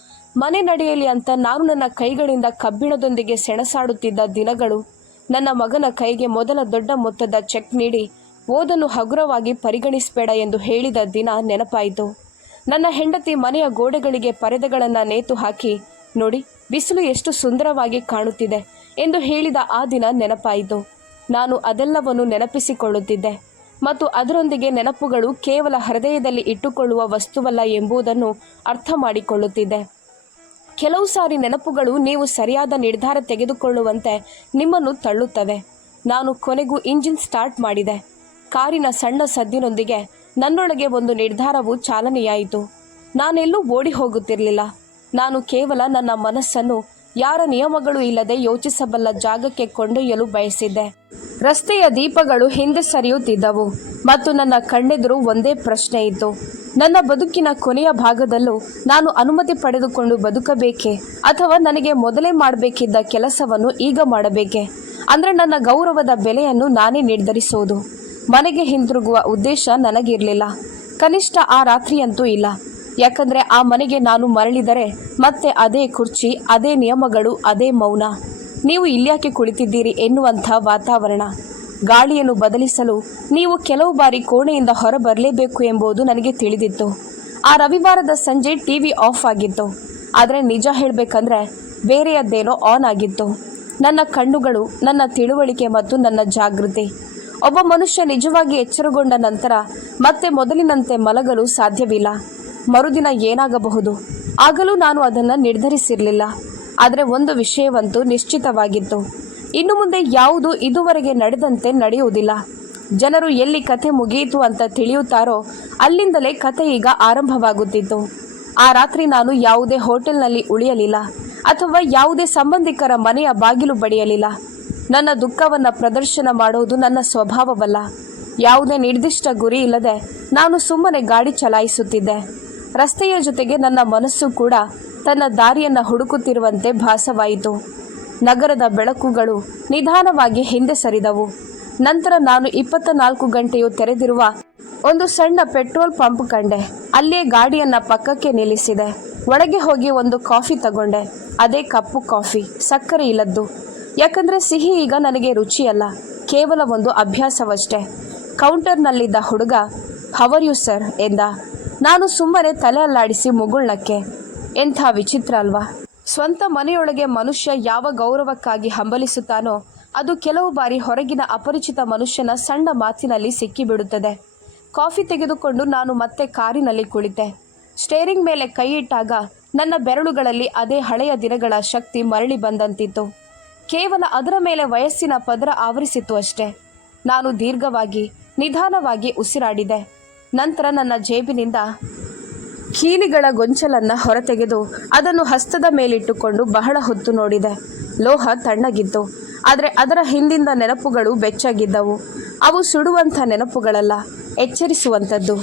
ಮನೆ ನಡೆಯಲಿ ಅಂತ ನಾನು ನನ್ನ ಕೈಗಳಿಂದ ಕಬ್ಬಿಣದೊಂದಿಗೆ ಸೆಣಸಾಡುತ್ತಿದ್ದ ದಿನಗಳು, ನನ್ನ ಮಗನ ಕೈಗೆ ಮೊದಲ ದೊಡ್ಡ ಮೊತ್ತದ ಚೆಕ್ ನೀಡಿ ಓದನ್ನು ಹಗುರವಾಗಿ ಪರಿಗಣಿಸಬೇಡ ಎಂದು ಹೇಳಿದ ದಿನ ನೆನಪಾಯಿತು. ನನ್ನ ಹೆಂಡತಿ ಮನೆಯ ಗೋಡೆಗಳಿಗೆ ಪರದೆಗಳನ್ನು ನೇತು ಹಾಕಿ, ನೋಡಿ ಬಿಸಿಲು ಎಷ್ಟು ಸುಂದರವಾಗಿ ಕಾಣುತ್ತಿದೆ ಎಂದು ಹೇಳಿದ ಆ ದಿನ ನೆನಪಾಯಿತು. ನಾನು ಅದೆಲ್ಲವನ್ನು ನೆನಪಿಸಿಕೊಳ್ಳುತ್ತಿದ್ದೆ ಮತ್ತು ಅದರೊಂದಿಗೆ ನೆನಪುಗಳು ಕೇವಲ ಹೃದಯದಲ್ಲಿ ಇಟ್ಟುಕೊಳ್ಳುವ ವಸ್ತುವಲ್ಲ ಎಂಬುದನ್ನು ಅರ್ಥ ಮಾಡಿಕೊಳ್ಳುತ್ತಿದ್ದೆ. ಕೆಲವು ಸಾರಿ ನೆನಪುಗಳು ನೀವು ಸರಿಯಾದ ನಿರ್ಧಾರ ತೆಗೆದುಕೊಳ್ಳುವಂತೆ ನಿಮ್ಮನ್ನು ತಳ್ಳುತ್ತವೆ. ನಾನು ಕೊನೆಗೂ ಇಂಜಿನ್ ಸ್ಟಾರ್ಟ್ ಮಾಡಿದೆ. ಕಾರಿನ ಸಣ್ಣ ಸದ್ದಿನೊಂದಿಗೆ ನನ್ನೊಳಗೆ ಒಂದು ನಿರ್ಧಾರವು ಚಾಲನೆಯಾಯಿತು. ನಾನೆಲ್ಲೂ ಓಡಿ ಹೋಗುತ್ತಿರಲಿಲ್ಲ. ನಾನು ಕೇವಲ ನನ್ನ ಮನಸ್ಸನ್ನು ಯಾರ ನಿಯಮಗಳು ಇಲ್ಲದೆ ಯೋಚಿಸಬಲ್ಲ ಜಾಗಕ್ಕೆ ಕೊಂಡೊಯ್ಯಲು ಬಯಸಿದ್ದೆ. ರಸ್ತೆಯ ದೀಪಗಳು ಹಿಂದೆ ಸರಿಯುತ್ತಿದ್ದವು ಮತ್ತು ನನ್ನ ಕಣ್ಣೆದುರು ಒಂದೇ ಪ್ರಶ್ನೆ ಇತ್ತು. ನನ್ನ ಬದುಕಿನ ಕೊನೆಯ ಭಾಗದಲ್ಲೂ ನಾನು ಅನುಮತಿ ಪಡೆದುಕೊಂಡು ಬದುಕಬೇಕೆ ಅಥವಾ ನನಗೆ ಮೊದಲೇ ಮಾಡಬೇಕಿದ್ದ ಕೆಲಸವನ್ನು ಈಗ ಮಾಡಬೇಕೆ? ಅಂದರೆ ನನ್ನ ಗೌರವದ ಬೆಲೆಯನ್ನು ನಾನೇ ನಿರ್ಧರಿಸುವುದು. ಮನೆಗೆ ಹಿಂದಿರುಗುವ ಉದ್ದೇಶ ನನಗಿರಲಿಲ್ಲ, ಕನಿಷ್ಠ ಆ ರಾತ್ರಿಯಂತೂ ಇಲ್ಲ. ಯಾಕಂದರೆ ಆ ಮನೆಗೆ ನಾನು ಮರಳಿದರೆ ಮತ್ತೆ ಅದೇ ಕುರ್ಚಿ, ಅದೇ ನಿಯಮಗಳು, ಅದೇ ಮೌನ. ನೀವು ಇಲ್ಯಾಕೆ ಕುಳಿತಿದ್ದೀರಿ ಎನ್ನುವಂಥ ವಾತಾವರಣ. ಗಾಳಿಯನ್ನು ಬದಲಿಸಲು ನೀವು ಕೆಲವು ಬಾರಿ ಕೋಣೆಯಿಂದ ಹೊರಬರಲೇಬೇಕು ಎಂಬುದು ನನಗೆ ತಿಳಿದಿತ್ತು. ಆ ರವಿವಾರದ ಸಂಜೆ ಟಿವಿ ಆಫ್ ಆಗಿತ್ತು, ಆದರೆ ನಿಜ ಹೇಳಬೇಕಂದ್ರೆ ಬೇರೆಯದ್ದೇನೋ ಆನ್ ಆಗಿತ್ತು. ನನ್ನ ಕಣ್ಣುಗಳು, ನನ್ನ ತಿಳುವಳಿಕೆ ಮತ್ತು ನನ್ನ ಜಾಗೃತಿ. ಒಬ್ಬ ಮನುಷ್ಯ ನಿಜವಾಗಿ ಎಚ್ಚರಗೊಂಡ ನಂತರ ಮತ್ತೆ ಮೊದಲಿನಂತೆ ಮಲಗಲು ಸಾಧ್ಯವಿಲ್ಲ. ಮರುದಿನ ಏನಾಗಬಹುದು ಆಗಲೂ ನಾನು ಅದನ್ನು ನಿರ್ಧರಿಸಿರಲಿಲ್ಲ. ಆದರೆ ಒಂದು ವಿಷಯವಂತೂ ನಿಶ್ಚಿತವಾಗಿತ್ತು, ಇನ್ನು ಮುಂದೆ ಯಾವುದೂ ಇದುವರೆಗೆ ನಡೆದಂತೆ ನಡೆಯುವುದಿಲ್ಲ. ಜನರು ಎಲ್ಲಿ ಕಥೆ ಮುಗಿಯಿತು ಅಂತ ತಿಳಿಯುತ್ತಾರೋ ಅಲ್ಲಿಂದಲೇ ಕಥೆ ಈಗ ಆರಂಭವಾಗುತ್ತಿತ್ತು. ಆ ರಾತ್ರಿ ನಾನು ಯಾವುದೇ ಹೋಟೆಲ್ನಲ್ಲಿ ಉಳಿಯಲಿಲ್ಲ ಅಥವಾ ಯಾವುದೇ ಸಂಬಂಧಿಕರ ಮನೆಯ ಬಾಗಿಲು ಬಡಿಯಲಿಲ್ಲ. ನನ್ನ ದುಃಖವನ್ನು ಪ್ರದರ್ಶನ ಮಾಡುವುದು ನನ್ನ ಸ್ವಭಾವವಲ್ಲ. ಯಾವುದೇ ನಿರ್ದಿಷ್ಟ ಗುರಿ ಇಲ್ಲದೆ ನಾನು ಸುಮ್ಮನೆ ಗಾಡಿ ಚಲಾಯಿಸುತ್ತಿದ್ದೆ. ರಸ್ತೆಯ ಜೊತೆಗೆ ನನ್ನ ಮನಸ್ಸು ಕೂಡ ತನ್ನ ದಾರಿಯನ್ನು ಹುಡುಕುತ್ತಿರುವಂತೆ ಭಾಸವಾಯಿತು. ನಗರದ ಬೆಳಕುಗಳು ನಿಧಾನವಾಗಿ ಹಿಂದೆ ಸರಿದವು. ನಂತರ ನಾನು 24 ಗಂಟೆಯೂ ತೆರೆದಿರುವ ಒಂದು ಸಣ್ಣ ಪೆಟ್ರೋಲ್ ಪಂಪ್ ಕಂಡೆ. ಅಲ್ಲೇ ಗಾಡಿಯನ್ನ ಪಕ್ಕಕ್ಕೆ ನಿಲ್ಲಿಸಿದೆ. ಒಳಗೆ ಹೋಗಿ ಒಂದು ಕಾಫಿ ತಗೊಂಡೆ. ಅದೇ ಕಪ್ಪು ಕಾಫಿ, ಸಕ್ಕರೆ ಇಲ್ಲದ್ದು. ಯಾಕಂದ್ರೆ ಸಿಹಿ ಈಗ ನನಗೆ ರುಚಿಯಲ್ಲ, ಕೇವಲ ಒಂದು ಅಭ್ಯಾಸವಷ್ಟೇ. ಕೌಂಟರ್ನಲ್ಲಿದ್ದ ಹುಡುಗ ಹವರ್ ಯು ಸರ್ ಎಂದ. ನಾನು ಸುಮ್ಮನೆ ತಲೆ ಅಲ್ಲಾಡಿಸಿ ಮುಗುಳ್ನಕ್ಕೆ. ಎಂಥ ವಿಚಿತ್ರ ಅಲ್ವಾ? ಸ್ವಂತ ಮನೆಯೊಳಗೆ ಮನುಷ್ಯ ಯಾವ ಗೌರವಕ್ಕಾಗಿ ಹಂಬಲಿಸುತ್ತಾನೋ ಅದು ಕೆಲವು ಬಾರಿ ಹೊರಗಿನ ಅಪರಿಚಿತ ಮನುಷ್ಯನ ಸಣ್ಣ ಮಾತಿನಲ್ಲಿ ಸಿಕ್ಕಿಬಿಡುತ್ತದೆ. ಕಾಫಿ ತೆಗೆದುಕೊಂಡು ನಾನು ಮತ್ತೆ ಕಾರಿನಲ್ಲಿ ಕುಳಿತೆ. ಸ್ಟೇರಿಂಗ್ ಮೇಲೆ ಕೈ ಇಟ್ಟಾಗ ನನ್ನ ಬೆರಳುಗಳಲ್ಲಿ ಅದೇ ಹಳೆಯ ದಿನಗಳ ಶಕ್ತಿ ಮರಳಿ ಬಂದಂತಿತ್ತು. ಕೇವಲ ಅದರ ಮೇಲೆ ವಯಸ್ಸಿನ ಪದರ ಆವರಿಸಿತ್ತು ಅಷ್ಟೇ. ನಾನು ದೀರ್ಘವಾಗಿ ನಿಧಾನವಾಗಿ ಉಸಿರಾಡಿದೆ. ನಂತರ ನನ್ನ ಜೇಬಿನಿಂದ ಕೀಲಿಗಳ ಗೊಂಚಲನ್ನು ಹೊರತೆಗೆದು ಅದನ್ನು ಹಸ್ತದ ಮೇಲಿಟ್ಟುಕೊಂಡು ಬಹಳ ಹೊತ್ತು ನೋಡಿದೆ. ಲೋಹ ತಣ್ಣಗಿತ್ತು, ಆದರೆ ಅದರ ಹಿಂದಿಂದ ನೆನಪುಗಳು ಬೆಚ್ಚಗಿದ್ದವು. ಅವು ಸುಡುವಂಥ ನೆನಪುಗಳಲ್ಲ, ಎಚ್ಚರಿಸುವಂಥದ್ದು.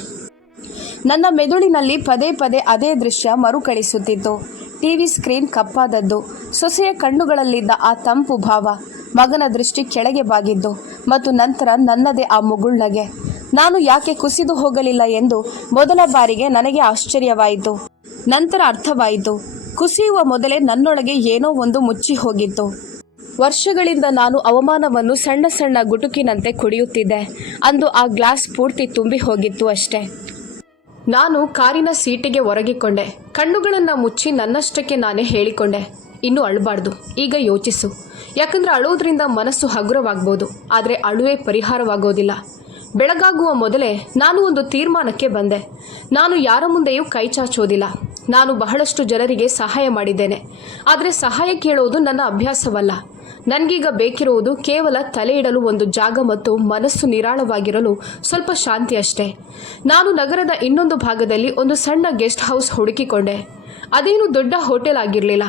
ನನ್ನ ಮೆದುಳಿನಲ್ಲಿ ಪದೇ ಪದೇ ಅದೇ ದೃಶ್ಯ ಮರುಕಳಿಸುತ್ತಿತ್ತು. ಟಿವಿ ಸ್ಕ್ರೀನ್ ಕಪ್ಪಾದದ್ದು, ಸೊಸೆಯ ಕಣ್ಣುಗಳಲ್ಲಿದ್ದ ಆ ತಂಪು ಭಾವ, ಮಗನ ದೃಷ್ಟಿ ಕೆಳಗೆ ಬಾಗಿದ್ದು, ಮತ್ತು ನಂತರ ನನ್ನದೇ ಆ ಮುಗುಳ್ನಗೆ. ನಾನು ಯಾಕೆ ಕುಸಿದು ಹೋಗಲಿಲ್ಲ ಎಂದು ಮೊದಲ ಬಾರಿಗೆ ನನಗೆ ಆಶ್ಚರ್ಯವಾಯಿತು. ನಂತರ ಅರ್ಥವಾಯಿತು. ಕುಸಿಯುವ ಮೊದಲೇ ನನ್ನೊಳಗೆ ಏನೋ ಒಂದು ಮುಚ್ಚಿ ಹೋಗಿತ್ತು. ವರ್ಷಗಳಿಂದ ನಾನು ಅವಮಾನವನ್ನು ಸಣ್ಣ ಸಣ್ಣ ಗುಟುಕಿನಂತೆ ಕುಡಿಯುತ್ತಿದ್ದೆ. ಅಂದು ಆ ಗ್ಲಾಸ್ ಪೂರ್ತಿ ತುಂಬಿ ಹೋಗಿತ್ತು ಅಷ್ಟೇ. ನಾನು ಕಾರಿನ ಸೀಟಿಗೆ ಒರಗಿಕೊಂಡೆ. ಕಣ್ಣುಗಳನ್ನು ಮುಚ್ಚಿ ನನ್ನಷ್ಟಕ್ಕೆ ನಾನೇ ಹೇಳಿಕೊಂಡೆ, ಇನ್ನು ಅಳಬಾರ್ದು, ಈಗ ಯೋಚಿಸು. ಯಾಕಂದ್ರೆ ಅಳೋದ್ರಿಂದ ಮನಸ್ಸು ಹಗುರವಾಗ್ಬೋದು, ಆದರೆ ಅಳುವೇ ಪರಿಹಾರವಾಗೋದಿಲ್ಲ. ಬೆಳಗಾಗುವ ಮೊದಲೇ ನಾನು ಒಂದು ತೀರ್ಮಾನಕ್ಕೆ ಬಂದೆ. ನಾನು ಯಾರ ಮುಂದೆಯೂ ಕೈ ಚಾಚೋದಿಲ್ಲ. ನಾನು ಬಹಳಷ್ಟು ಜನರಿಗೆ ಸಹಾಯ ಮಾಡಿದ್ದೇನೆ, ಆದರೆ ಸಹಾಯ ಕೇಳೋದು ನನ್ನ ಅಭ್ಯಾಸವಲ್ಲ. ನನಗೀಗ ಬೇಕಿರುವುದು ಕೇವಲ ತಲೆ ಇಡಲು ಒಂದು ಜಾಗ ಮತ್ತು ಮನಸ್ಸು ನಿರಾಳವಾಗಿರಲು ಸ್ವಲ್ಪ ಶಾಂತಿ ಅಷ್ಟೇ. ನಾನು ನಗರದ ಇನ್ನೊಂದು ಭಾಗದಲ್ಲಿ ಒಂದು ಸಣ್ಣ ಗೆಸ್ಟ್ ಹೌಸ್ ಹುಡುಕಿಕೊಂಡೆ. ಅದೇನು ದೊಡ್ಡ ಹೋಟೆಲ್ ಆಗಿರಲಿಲ್ಲ.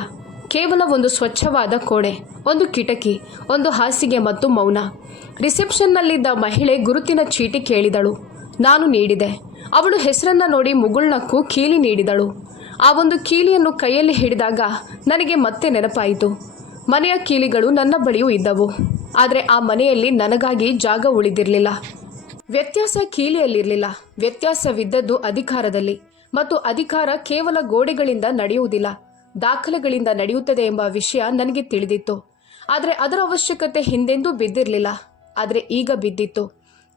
ಕೇವಲ ಒಂದು ಸ್ವಚ್ಛವಾದ ಕೋಣೆ, ಒಂದು ಕಿಟಕಿ, ಒಂದು ಹಾಸಿಗೆ ಮತ್ತು ಮೌನ. ರಿಸೆಪ್ಷನ್ನಲ್ಲಿದ್ದ ಮಹಿಳೆ ಗುರುತಿನ ಚೀಟಿ ಕೇಳಿದಳು. ನಾನು ನೀಡಿದೆ. ಅವಳು ಹೆಸರನ್ನ ನೋಡಿ ಮುಗುಳ್ನಕ್ಕೂ ಕೀಲಿ ನೀಡಿದಳು. ಆ ಒಂದು ಕೀಲಿಯನ್ನು ಕೈಯಲ್ಲಿ ಹಿಡಿದಾಗ ನನಗೆ ಮತ್ತೆ ನೆನಪಾಯಿತು. ಮನೆಯ ಕೀಲಿಗಳು ನನ್ನ ಬಳಿಯೂ ಇದ್ದವು, ಆದರೆ ಆ ಮನೆಯಲ್ಲಿ ನನಗಾಗಿ ಜಾಗ ಉಳಿದಿರಲಿಲ್ಲ. ವ್ಯತ್ಯಾಸ ಕೀಲಿಯಲ್ಲಿರಲಿಲ್ಲ, ವ್ಯತ್ಯಾಸವಿದ್ದದ್ದು ಅಧಿಕಾರದಲ್ಲಿ. ಮತ್ತು ಅಧಿಕಾರ ಕೇವಲ ಗೋಡೆಗಳಿಂದ ನಡೆಯುವುದಿಲ್ಲ, ದಾಖಲೆಗಳಿಂದ ನಡೆಯುತ್ತದೆ ಎಂಬ ವಿಷಯ ನನಗೆ ತಿಳಿದಿತ್ತು. ಆದರೆ ಅದರ ಅವಶ್ಯಕತೆ ಹಿಂದೆಂದೂ ಬಿದ್ದಿರಲಿಲ್ಲ, ಆದರೆ ಈಗ ಬಿದ್ದಿತ್ತು.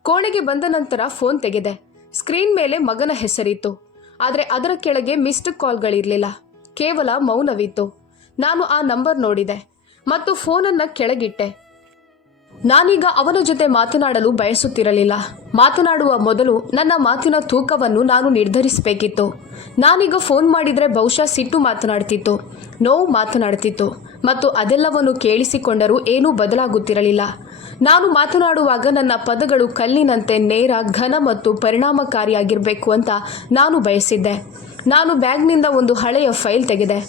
ಕೋಣೆಗೆ ಬಂದ ನಂತರ ಫೋನ್ ತೆಗೆದೆ. ಸ್ಕ್ರೀನ್ ಮೇಲೆ ಮಗನ ಹೆಸರಿತ್ತು, ಆದರೆ ಅದರ ಕೆಳಗೆ ಮಿಸ್ಡ್ ಕಾಲ್ಗಳಿರಲಿಲ್ಲ, ಕೇವಲ ಮೌನವಿತ್ತು. ನಾನು ಆ ನಂಬರ್ ನೋಡಿದೆ ಮತ್ತು ಫೋನನ್ನು ಕೆಳಗಿಟ್ಟೆ. ನಾನೀಗ ಅವನ ಜೊತೆ ಮಾತನಾಡಲು ಬಯಸುತ್ತಿರಲಿಲ್ಲ. ಮಾತನಾಡುವ ಮೊದಲು ನನ್ನ ಮಾತಿನ ತೂಕವನ್ನು ನಾನು ನಿರ್ಧರಿಸಬೇಕಿತ್ತು. ನಾನೀಗ ಫೋನ್ ಮಾಡಿದರೆ ಬಹುಶಃ ಸಿಟ್ಟು ಮಾತನಾಡ್ತಿತ್ತು, ನೋವು ಮಾತನಾಡ್ತಿತ್ತು, ಮತ್ತು ಅದೆಲ್ಲವನ್ನು ಕೇಳಿಸಿಕೊಂಡರೂ ಏನೂ ಬದಲಾಗುತ್ತಿರಲಿಲ್ಲ. ನಾನು ಮಾತನಾಡುವಾಗ ನನ್ನ ಪದಗಳು ಕಲ್ಲಿನಂತೆ ನೇರ, ಘನ ಮತ್ತು ಪರಿಣಾಮಕಾರಿಯಾಗಿರಬೇಕು ಅಂತ ನಾನು ಬಯಸಿದ್ದೆ. ನಾನು ಬ್ಯಾಗ್ನಿಂದ ಒಂದು ಹಳೆಯ ಫೈಲ್ ತೆಗೆದೆ.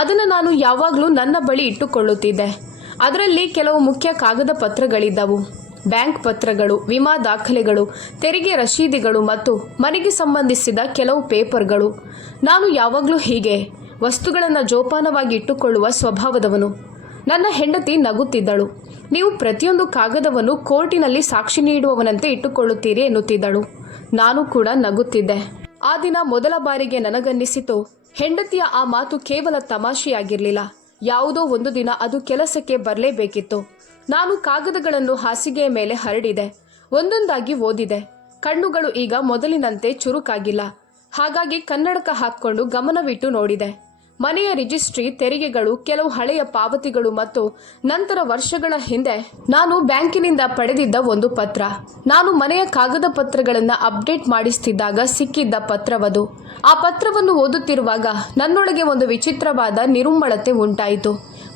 ಅದನ್ನು ನಾನು ಯಾವಾಗಲೂ ನನ್ನ ಬಳಿ ಇಟ್ಟುಕೊಳ್ಳುತ್ತಿದ್ದೆ. ಅದರಲ್ಲಿ ಕೆಲವು ಮುಖ್ಯ ಕಾಗದ ಪತ್ರಗಳಿದ್ದವು. ಬ್ಯಾಂಕ್ ಪತ್ರಗಳು, ವಿಮಾ ದಾಖಲೆಗಳು, ತೆರಿಗೆ ರಶೀದಿಗಳು ಮತ್ತು ಮನೆಗೆ ಸಂಬಂಧಿಸಿದ ಕೆಲವು ಪೇಪರ್ಗಳು. ನಾನು ಯಾವಾಗಲೂ ಹೀಗೆ ವಸ್ತುಗಳನ್ನು ಜೋಪಾನವಾಗಿ ಇಟ್ಟುಕೊಳ್ಳುವ ಸ್ವಭಾವದವನು. ನನ್ನ ಹೆಂಡತಿ ನಗುತ್ತಿದ್ದಳು. ನೀವು ಪ್ರತಿಯೊಂದು ಕಾಗದವನ್ನು ಕೋರ್ಟಿನಲ್ಲಿ ಸಾಕ್ಷಿ ನೀಡುವವನಂತೆ ಇಟ್ಟುಕೊಳ್ಳುತ್ತೀರಿ ಎನ್ನುತ್ತಿದ್ದಳು. ನಾನು ಕೂಡ ನಗುತ್ತಿದ್ದೆ. ಆ ದಿನ ಮೊದಲ ಬಾರಿಗೆ ನನಗನ್ನಿಸಿತು, ಹೆಂಡತಿಯ ಆ ಮಾತು ಕೇವಲ ತಮಾಷೆಯಾಗಿರಲಿಲ್ಲ. ಯಾವುದೋ ಒಂದು ದಿನ ಅದು ಕೆಲಸಕ್ಕೆ ಬರಲೇಬೇಕಿತ್ತು. ನಾನು ಕಾಗದಗಳನ್ನು ಹಾಸಿಗೆಯ ಮೇಲೆ ಹರಡಿದೆ. ಒಂದೊಂದಾಗಿ ಓದಿದೆ. ಕಣ್ಣುಗಳು ಈಗ ಮೊದಲಿನಂತೆ ಚುರುಕಾಗಿಲ್ಲ. ಹಾಗಾಗಿ ಕನ್ನಡಕ ಹಾಕ್ಕೊಂಡು ಗಮನವಿಟ್ಟು ನೋಡಿದೆ. ಮನೆಯ ರಿಜಿಸ್ಟ್ರಿ, ತೆರಿಗೆಗಳು, ಕೆಲವು ಹಳೆಯ ಪಾವತಿಗಳು ಮತ್ತು ನಂತರ ವರ್ಷಗಳ ಹಿಂದೆ ನಾನು ಬ್ಯಾಂಕಿನಿಂದ ಪಡೆದಿದ್ದ ಒಂದು ಪತ್ರ. ನಾನು ಮನೆಯ ಕಾಗದ ಪತ್ರಗಳನ್ನು ಅಪ್ಡೇಟ್ ಮಾಡಿಸ್ತಿದ್ದಾಗ ಸಿಕ್ಕಿದ್ದ ಪತ್ರವದು. ಆ ಪತ್ರವನ್ನು ಓದುತ್ತಿರುವಾಗ ನನ್ನೊಳಗೆ ಒಂದು ವಿಚಿತ್ರವಾದ ನಿರುಮ್ಮಳತೆ ಉಂಟಾಯಿತು.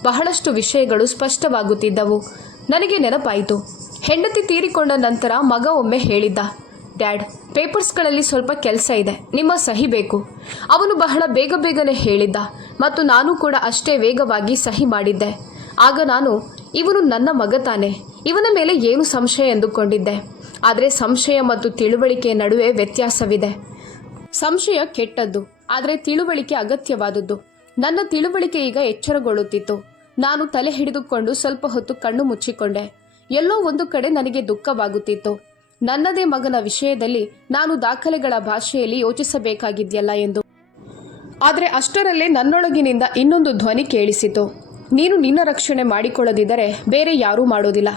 ಬಹಳಷ್ಟು ವಿಷಯಗಳು ಸ್ಪಷ್ಟವಾಗುತ್ತಿದ್ದವು. ನನಗೆ ನೆನಪಾಯಿತು, ಹೆಂಡತಿ ತೀರಿಕೊಂಡ ನಂತರ ಮಗ ಒಮ್ಮೆ ಹೇಳಿದ್ದ, ಡ್ಯಾಡ್, ಪೇಪರ್ಸ್ಗಳಲ್ಲಿ ಸ್ವಲ್ಪ ಕೆಲಸ ಇದೆ, ನಿಮ್ಮ ಸಹಿ ಬೇಕು. ಅವನು ಬಹಳ ಬೇಗನೆ ಹೇಳಿದ್ದ ಮತ್ತು ನಾನು ಕೂಡ ಅಷ್ಟೇ ವೇಗವಾಗಿ ಸಹಿ ಮಾಡಿದ್ದೆ. ಆಗ ನಾನು, ಇವನು ನನ್ನ ಮಗ ತಾನೆ, ಇವನ ಮೇಲೆ ಏನು ಸಂಶಯ ಎಂದುಕೊಂಡಿದ್ದೆ. ಆದರೆ ಸಂಶಯ ಮತ್ತು ತಿಳುವಳಿಕೆಯ ನಡುವೆ ವ್ಯತ್ಯಾಸವಿದೆ. ಸಂಶಯ ಕೆಟ್ಟದ್ದು, ಆದರೆ ತಿಳುವಳಿಕೆ ಅಗತ್ಯವಾದದ್ದು. ನನ್ನ ತಿಳುವಳಿಕೆ ಈಗ ಎಚ್ಚರಗೊಳ್ಳುತ್ತಿತ್ತು. ನಾನು ತಲೆ ಹಿಡಿದುಕೊಂಡು ಸ್ವಲ್ಪ ಹೊತ್ತು ಕಣ್ಣು ಮುಚ್ಚಿಕೊಂಡೆ. ಎಲ್ಲೋ ಒಂದು ಕಡೆ ನನಗೆ ದುಃಖವಾಗುತ್ತಿತ್ತು. ನನ್ನದೇ ಮಗನ ವಿಷಯದಲ್ಲಿ ನಾನು ದಾಖಲೆಗಳ ಭಾಷೆಯಲ್ಲಿ ಯೋಚಿಸಬೇಕಾಗಿದೆಯಲ್ಲ ಎಂದು. ಆದರೆ ಅಷ್ಟರಲ್ಲೇ ನನ್ನೊಳಗಿನಿಂದ ಇನ್ನೊಂದು ಧ್ವನಿ ಕೇಳಿಸಿತು. ನೀನು ನಿನ್ನ ರಕ್ಷಣೆ ಮಾಡಿಕೊಳ್ಳದಿದ್ದರೆ ಬೇರೆ ಯಾರೂ ಮಾಡೋದಿಲ್ಲ.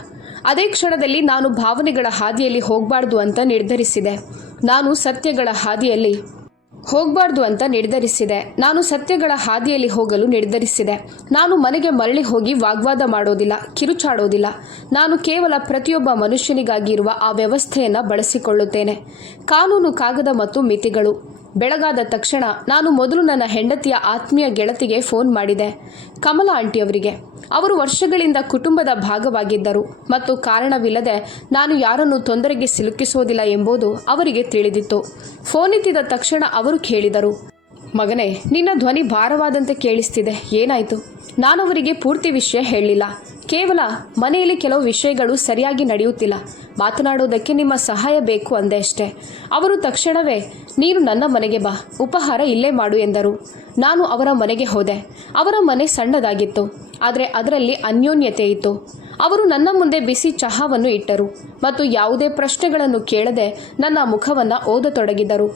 ಅದೇ ಕ್ಷಣದಲ್ಲಿ ನಾನು ಭಾವನೆಗಳ ಹಾದಿಯಲ್ಲಿ ಹೋಗಬಾರ್ದು ಅಂತ ನಿರ್ಧರಿಸಿದೆ. ನಾನು ಸತ್ಯಗಳ ಹಾದಿಯಲ್ಲಿ ಹೋಗಲು ನಿರ್ಧರಿಸಿದೆ. ನಾನು ಮನೆಗೆ ಮರಳಿ ಹೋಗಿ ವಾಗ್ವಾದ ಮಾಡೋದಿಲ್ಲ, ಕಿರುಚಾಡೋದಿಲ್ಲ. ನಾನು ಕೇವಲ ಪ್ರತಿಯೊಬ್ಬ ಮನುಷ್ಯನಿಗಾಗಿ ಇರುವ ಆ ವ್ಯವಸ್ಥೆಯನ್ನು ಬಳಸಿಕೊಳ್ಳುತ್ತೇನೆ. ಕಾನೂನು, ಕಾಗದ ಮತ್ತು ಮಿತಿಗಳು. ಬೆಳಗಾದ ತಕ್ಷಣ ನಾನು ಮೊದಲು ನನ್ನ ಹೆಂಡತಿಯ ಆತ್ಮೀಯ ಗೆಳತಿಗೆ ಫೋನ್ ಮಾಡಿದೆ, ಕಮಲಾ ಆಂಟಿಯವರಿಗೆ. ಅವರು ವರ್ಷಗಳಿಂದ ಕುಟುಂಬದ ಭಾಗವಾಗಿದ್ದರು ಮತ್ತು ಕಾರಣವಿಲ್ಲದೆ ನಾನು ಯಾರನ್ನು ತೊಂದರೆಗೆ ಸಿಲುಕಿಸೋದಿಲ್ಲ ಎಂಬುದು ಅವರಿಗೆ ತಿಳಿದಿತ್ತು. ಫೋನ್ ಎತ್ತಿದ ತಕ್ಷಣ ಅವರು ಕೇಳಿದರು, ಮಗನೇ, ನಿನ್ನ ಧ್ವನಿ ಭಾರವಾದಂತೆ ಕೇಳಿಸ್ತಿದೆ, ಏನಾಯಿತು? ನಾನು ಅವರಿಗೆ ಪೂರ್ತಿ ವಿಷಯ ಹೇಳಲಿಲ್ಲ. ಕೇವಲ ಮನೆಯಲ್ಲಿ ಕೆಲವು ವಿಷಯಗಳು ಸರಿಯಾಗಿ ನಡೆಯುತ್ತಿಲ್ಲ, ಮಾತನಾಡೋದಕ್ಕೆ ನಿಮ್ಮ ಸಹಾಯ ಬೇಕು ಅಂದೆ ಅಷ್ಟೇ. ಅವರು ತಕ್ಷಣವೇ ನೀನು ನನ್ನ ಮನೆಗೆ ಬಾ, ಉಪಹಾರ ಇಲ್ಲೇ ಮಾಡು ಎಂದರು. ನಾನು ಅವರ ಮನೆಗೆ ಹೋದೆ. ಅವರ ಮನೆ ಸಣ್ಣದಾಗಿತ್ತು, ಆದರೆ ಅದರಲ್ಲಿ ಅನ್ಯೋನ್ಯತೆ ಇತ್ತು. ಅವರು ನನ್ನ ಮುಂದೆ ಬಿಸಿ ಚಹಾವನ್ನು ಇಟ್ಟರು ಮತ್ತು ಯಾವುದೇ ಪ್ರಶ್ನೆಗಳನ್ನು ಕೇಳದೆ ನನ್ನ ಮುಖವನ್ನು ಓದತೊಡಗಿದರು.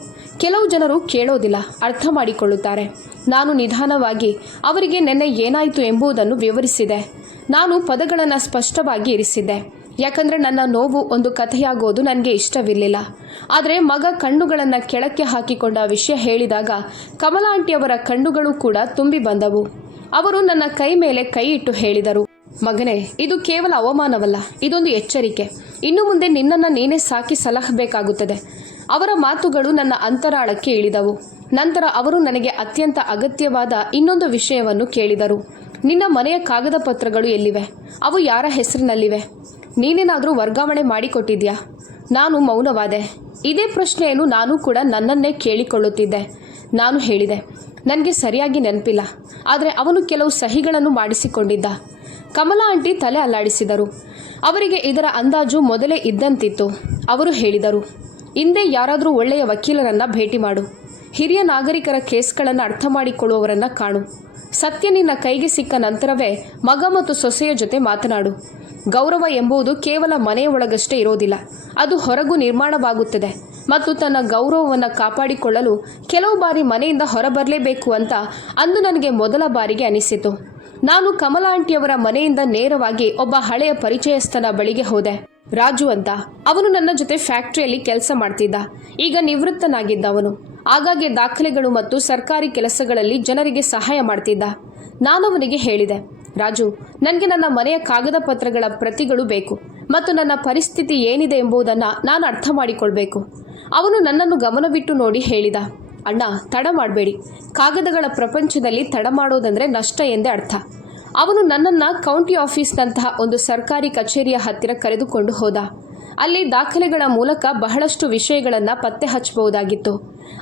ಕೆಲವು ಜನರು ಕೇಳೋದಿಲ್ಲ, ಅರ್ಥ ಮಾಡಿಕೊಳ್ಳುತ್ತಾರೆ. ನಾನು ನಿಧಾನವಾಗಿ ಅವರಿಗೆ ನೆನ್ನೆ ಏನಾಯಿತು ಎಂಬುದನ್ನು ವಿವರಿಸಿದೆ. ನಾನು ಪದಗಳನ್ನು ಸ್ಪಷ್ಟವಾಗಿ ಇರಿಸಿದ್ದೆ, ಯಾಕಂದರೆ ನನ್ನ ನೋವು ಒಂದು ಕಥೆಯಾಗೋದು ನನಗೆ ಇಷ್ಟವಿರಲಿಲ್ಲ. ಆದರೆ ಮಗ ಕಣ್ಣುಗಳನ್ನು ಕೆಳಕ್ಕೆ ಹಾಕಿಕೊಂಡ ವಿಷಯ ಹೇಳಿದಾಗ ಕಮಲಾ ಆಂಟಿಯವರ ಕಣ್ಣುಗಳು ಕೂಡ ತುಂಬಿ ಬಂದವು. ಅವರು ನನ್ನ ಕೈ ಮೇಲೆ ಕೈ ಇಟ್ಟು ಹೇಳಿದರು, ಮಗನೇ, ಇದು ಕೇವಲ ಅವಮಾನವಲ್ಲ, ಇದೊಂದು ಎಚ್ಚರಿಕೆ. ಇನ್ನು ಮುಂದೆ ನಿನ್ನನ್ನು ನೀನೇ ಸಾಕಿ ಸಲಹಬೇಕಾಗುತ್ತದೆ. ಅವರ ಮಾತುಗಳು ನನ್ನ ಅಂತರಾಳಕ್ಕೆ ಇಳಿದವು. ನಂತರ ಅವರು ನನಗೆ ಅತ್ಯಂತ ಅಗತ್ಯವಾದ ಇನ್ನೊಂದು ವಿಷಯವನ್ನು ಕೇಳಿದರು. ನಿನ್ನ ಮನೆಯ ಕಾಗದ ಪತ್ರಗಳು ಎಲ್ಲಿವೆ? ಅವು ಯಾರ ಹೆಸರಿನಲ್ಲಿವೆ? ನೀನೇನಾದರೂ ವರ್ಗಾವಣೆ ಮಾಡಿಕೊಟ್ಟಿದ್ಯಾ? ನಾನು ಮೌನವಾದೆ. ಇದೇ ಪ್ರಶ್ನೆಯನ್ನು ನಾನು ಕೂಡ ನನ್ನನ್ನೇ ಕೇಳಿಕೊಳ್ಳುತ್ತಿದ್ದೆ. ನಾನು ಹೇಳಿದೆ, ನನಗೆ ಸರಿಯಾಗಿ ನೆನಪಿಲ್ಲ, ಆದರೆ ಅವನು ಕೆಲವು ಸಹಿಗಳನ್ನು ಮಾಡಿಸಿಕೊಂಡಿದ್ದ. ಕಮಲಾ ಆಂಟಿ ತಲೆ ಅಲ್ಲಾಡಿಸಿದರು. ಅವರಿಗೆ ಇದರ ಅಂದಾಜು ಮೊದಲೇ ಇದ್ದಂತಿತ್ತು. ಅವರು ಹೇಳಿದರು, ಹಿಂದೆ ಯಾರಾದರೂ ಒಳ್ಳೆಯ ವಕೀಲರನ್ನು ಭೇಟಿ ಮಾಡು. ಹಿರಿಯ ನಾಗರಿಕರ ಕೇಸ್ಗಳನ್ನು ಅರ್ಥ ಮಾಡಿಕೊಳ್ಳುವವರನ್ನು ಕಾಣು. ಸತ್ಯ ನಿನ್ನ ಕೈಗೆ ಸಿಕ್ಕ ನಂತರವೇ ಮಗ ಮತ್ತು ಸೊಸೆಯ ಜೊತೆ ಮಾತನಾಡು. ಗೌರವ ಎಂಬುದು ಕೇವಲ ಮನೆಯ ಒಳಗಷ್ಟೇ ಇರೋದಿಲ್ಲ, ಅದು ಹೊರಗೂ ನಿರ್ಮಾಣವಾಗುತ್ತದೆ. ಮತ್ತು ತನ್ನ ಗೌರವವನ್ನು ಕಾಪಾಡಿಕೊಳ್ಳಲು ಕೆಲವು ಬಾರಿ ಮನೆಯಿಂದ ಹೊರಬರಲೇಬೇಕು ಅಂತ ಅಂದು ನನಗೆ ಮೊದಲ ಬಾರಿಗೆ ಅನಿಸಿತು. ನಾನು ಕಮಲಾ ಆಂಟಿಯವರ ಮನೆಯಿಂದ ನೇರವಾಗಿ ಒಬ್ಬ ಹಳೆಯ ಪರಿಚಯಸ್ಥನ ಬಳಿಗೆ ಹೋದೆ, ರಾಜು ಅಂತ. ಅವನು ನನ್ನ ಜೊತೆ ಫ್ಯಾಕ್ಟರಿಯಲ್ಲಿ ಕೆಲಸ ಮಾಡ್ತಿದ್ದ. ಈಗ ನಿವೃತ್ತನಾಗಿದ್ದವನು. ಆಗಾಗ್ಗೆ ದಾಖಲೆಗಳು ಮತ್ತು ಸರ್ಕಾರಿ ಕೆಲಸಗಳಲ್ಲಿ ಜನರಿಗೆ ಸಹಾಯ ಮಾಡ್ತಿದ್ದ. ನಾನು ಅವನಿಗೆ ಹೇಳಿದೆ, ರಾಜು, ನನಗೆ ನನ್ನ ಮನೆಯ ಕಾಗದ ಪತ್ರಗಳ ಪ್ರತಿಗಳು ಬೇಕು ಮತ್ತು ನನ್ನ ಪರಿಸ್ಥಿತಿ ಏನಿದೆ ಎಂಬುದನ್ನು ನಾನು ಅರ್ಥ ಮಾಡಿಕೊಳ್ಬೇಕು. ಅವನು ನನ್ನನ್ನು ಗಮನವಿಟ್ಟು ನೋಡಿ ಹೇಳಿದ, ಅಣ್ಣ, ತಡ ಮಾಡಬೇಡಿ. ಕಾಗದಗಳ ಪ್ರಪಂಚದಲ್ಲಿ ತಡ ಮಾಡೋದಂದರೆ ನಷ್ಟ ಎಂದೇ ಅರ್ಥ. ಅವನು ನನ್ನನ್ನು ಕೌಂಟಿ ಆಫೀಸ್ನಂತಹ ಒಂದು ಸರ್ಕಾರಿ ಕಚೇರಿಯ ಹತ್ತಿರ ಕರೆದುಕೊಂಡು ಹೋದ. ಅಲ್ಲಿ ದಾಖಲೆಗಳ ಮೂಲಕ ಬಹಳಷ್ಟು ವಿಷಯಗಳನ್ನು ಪತ್ತೆ ಹಚ್ಚಬಹುದಾಗಿತ್ತು.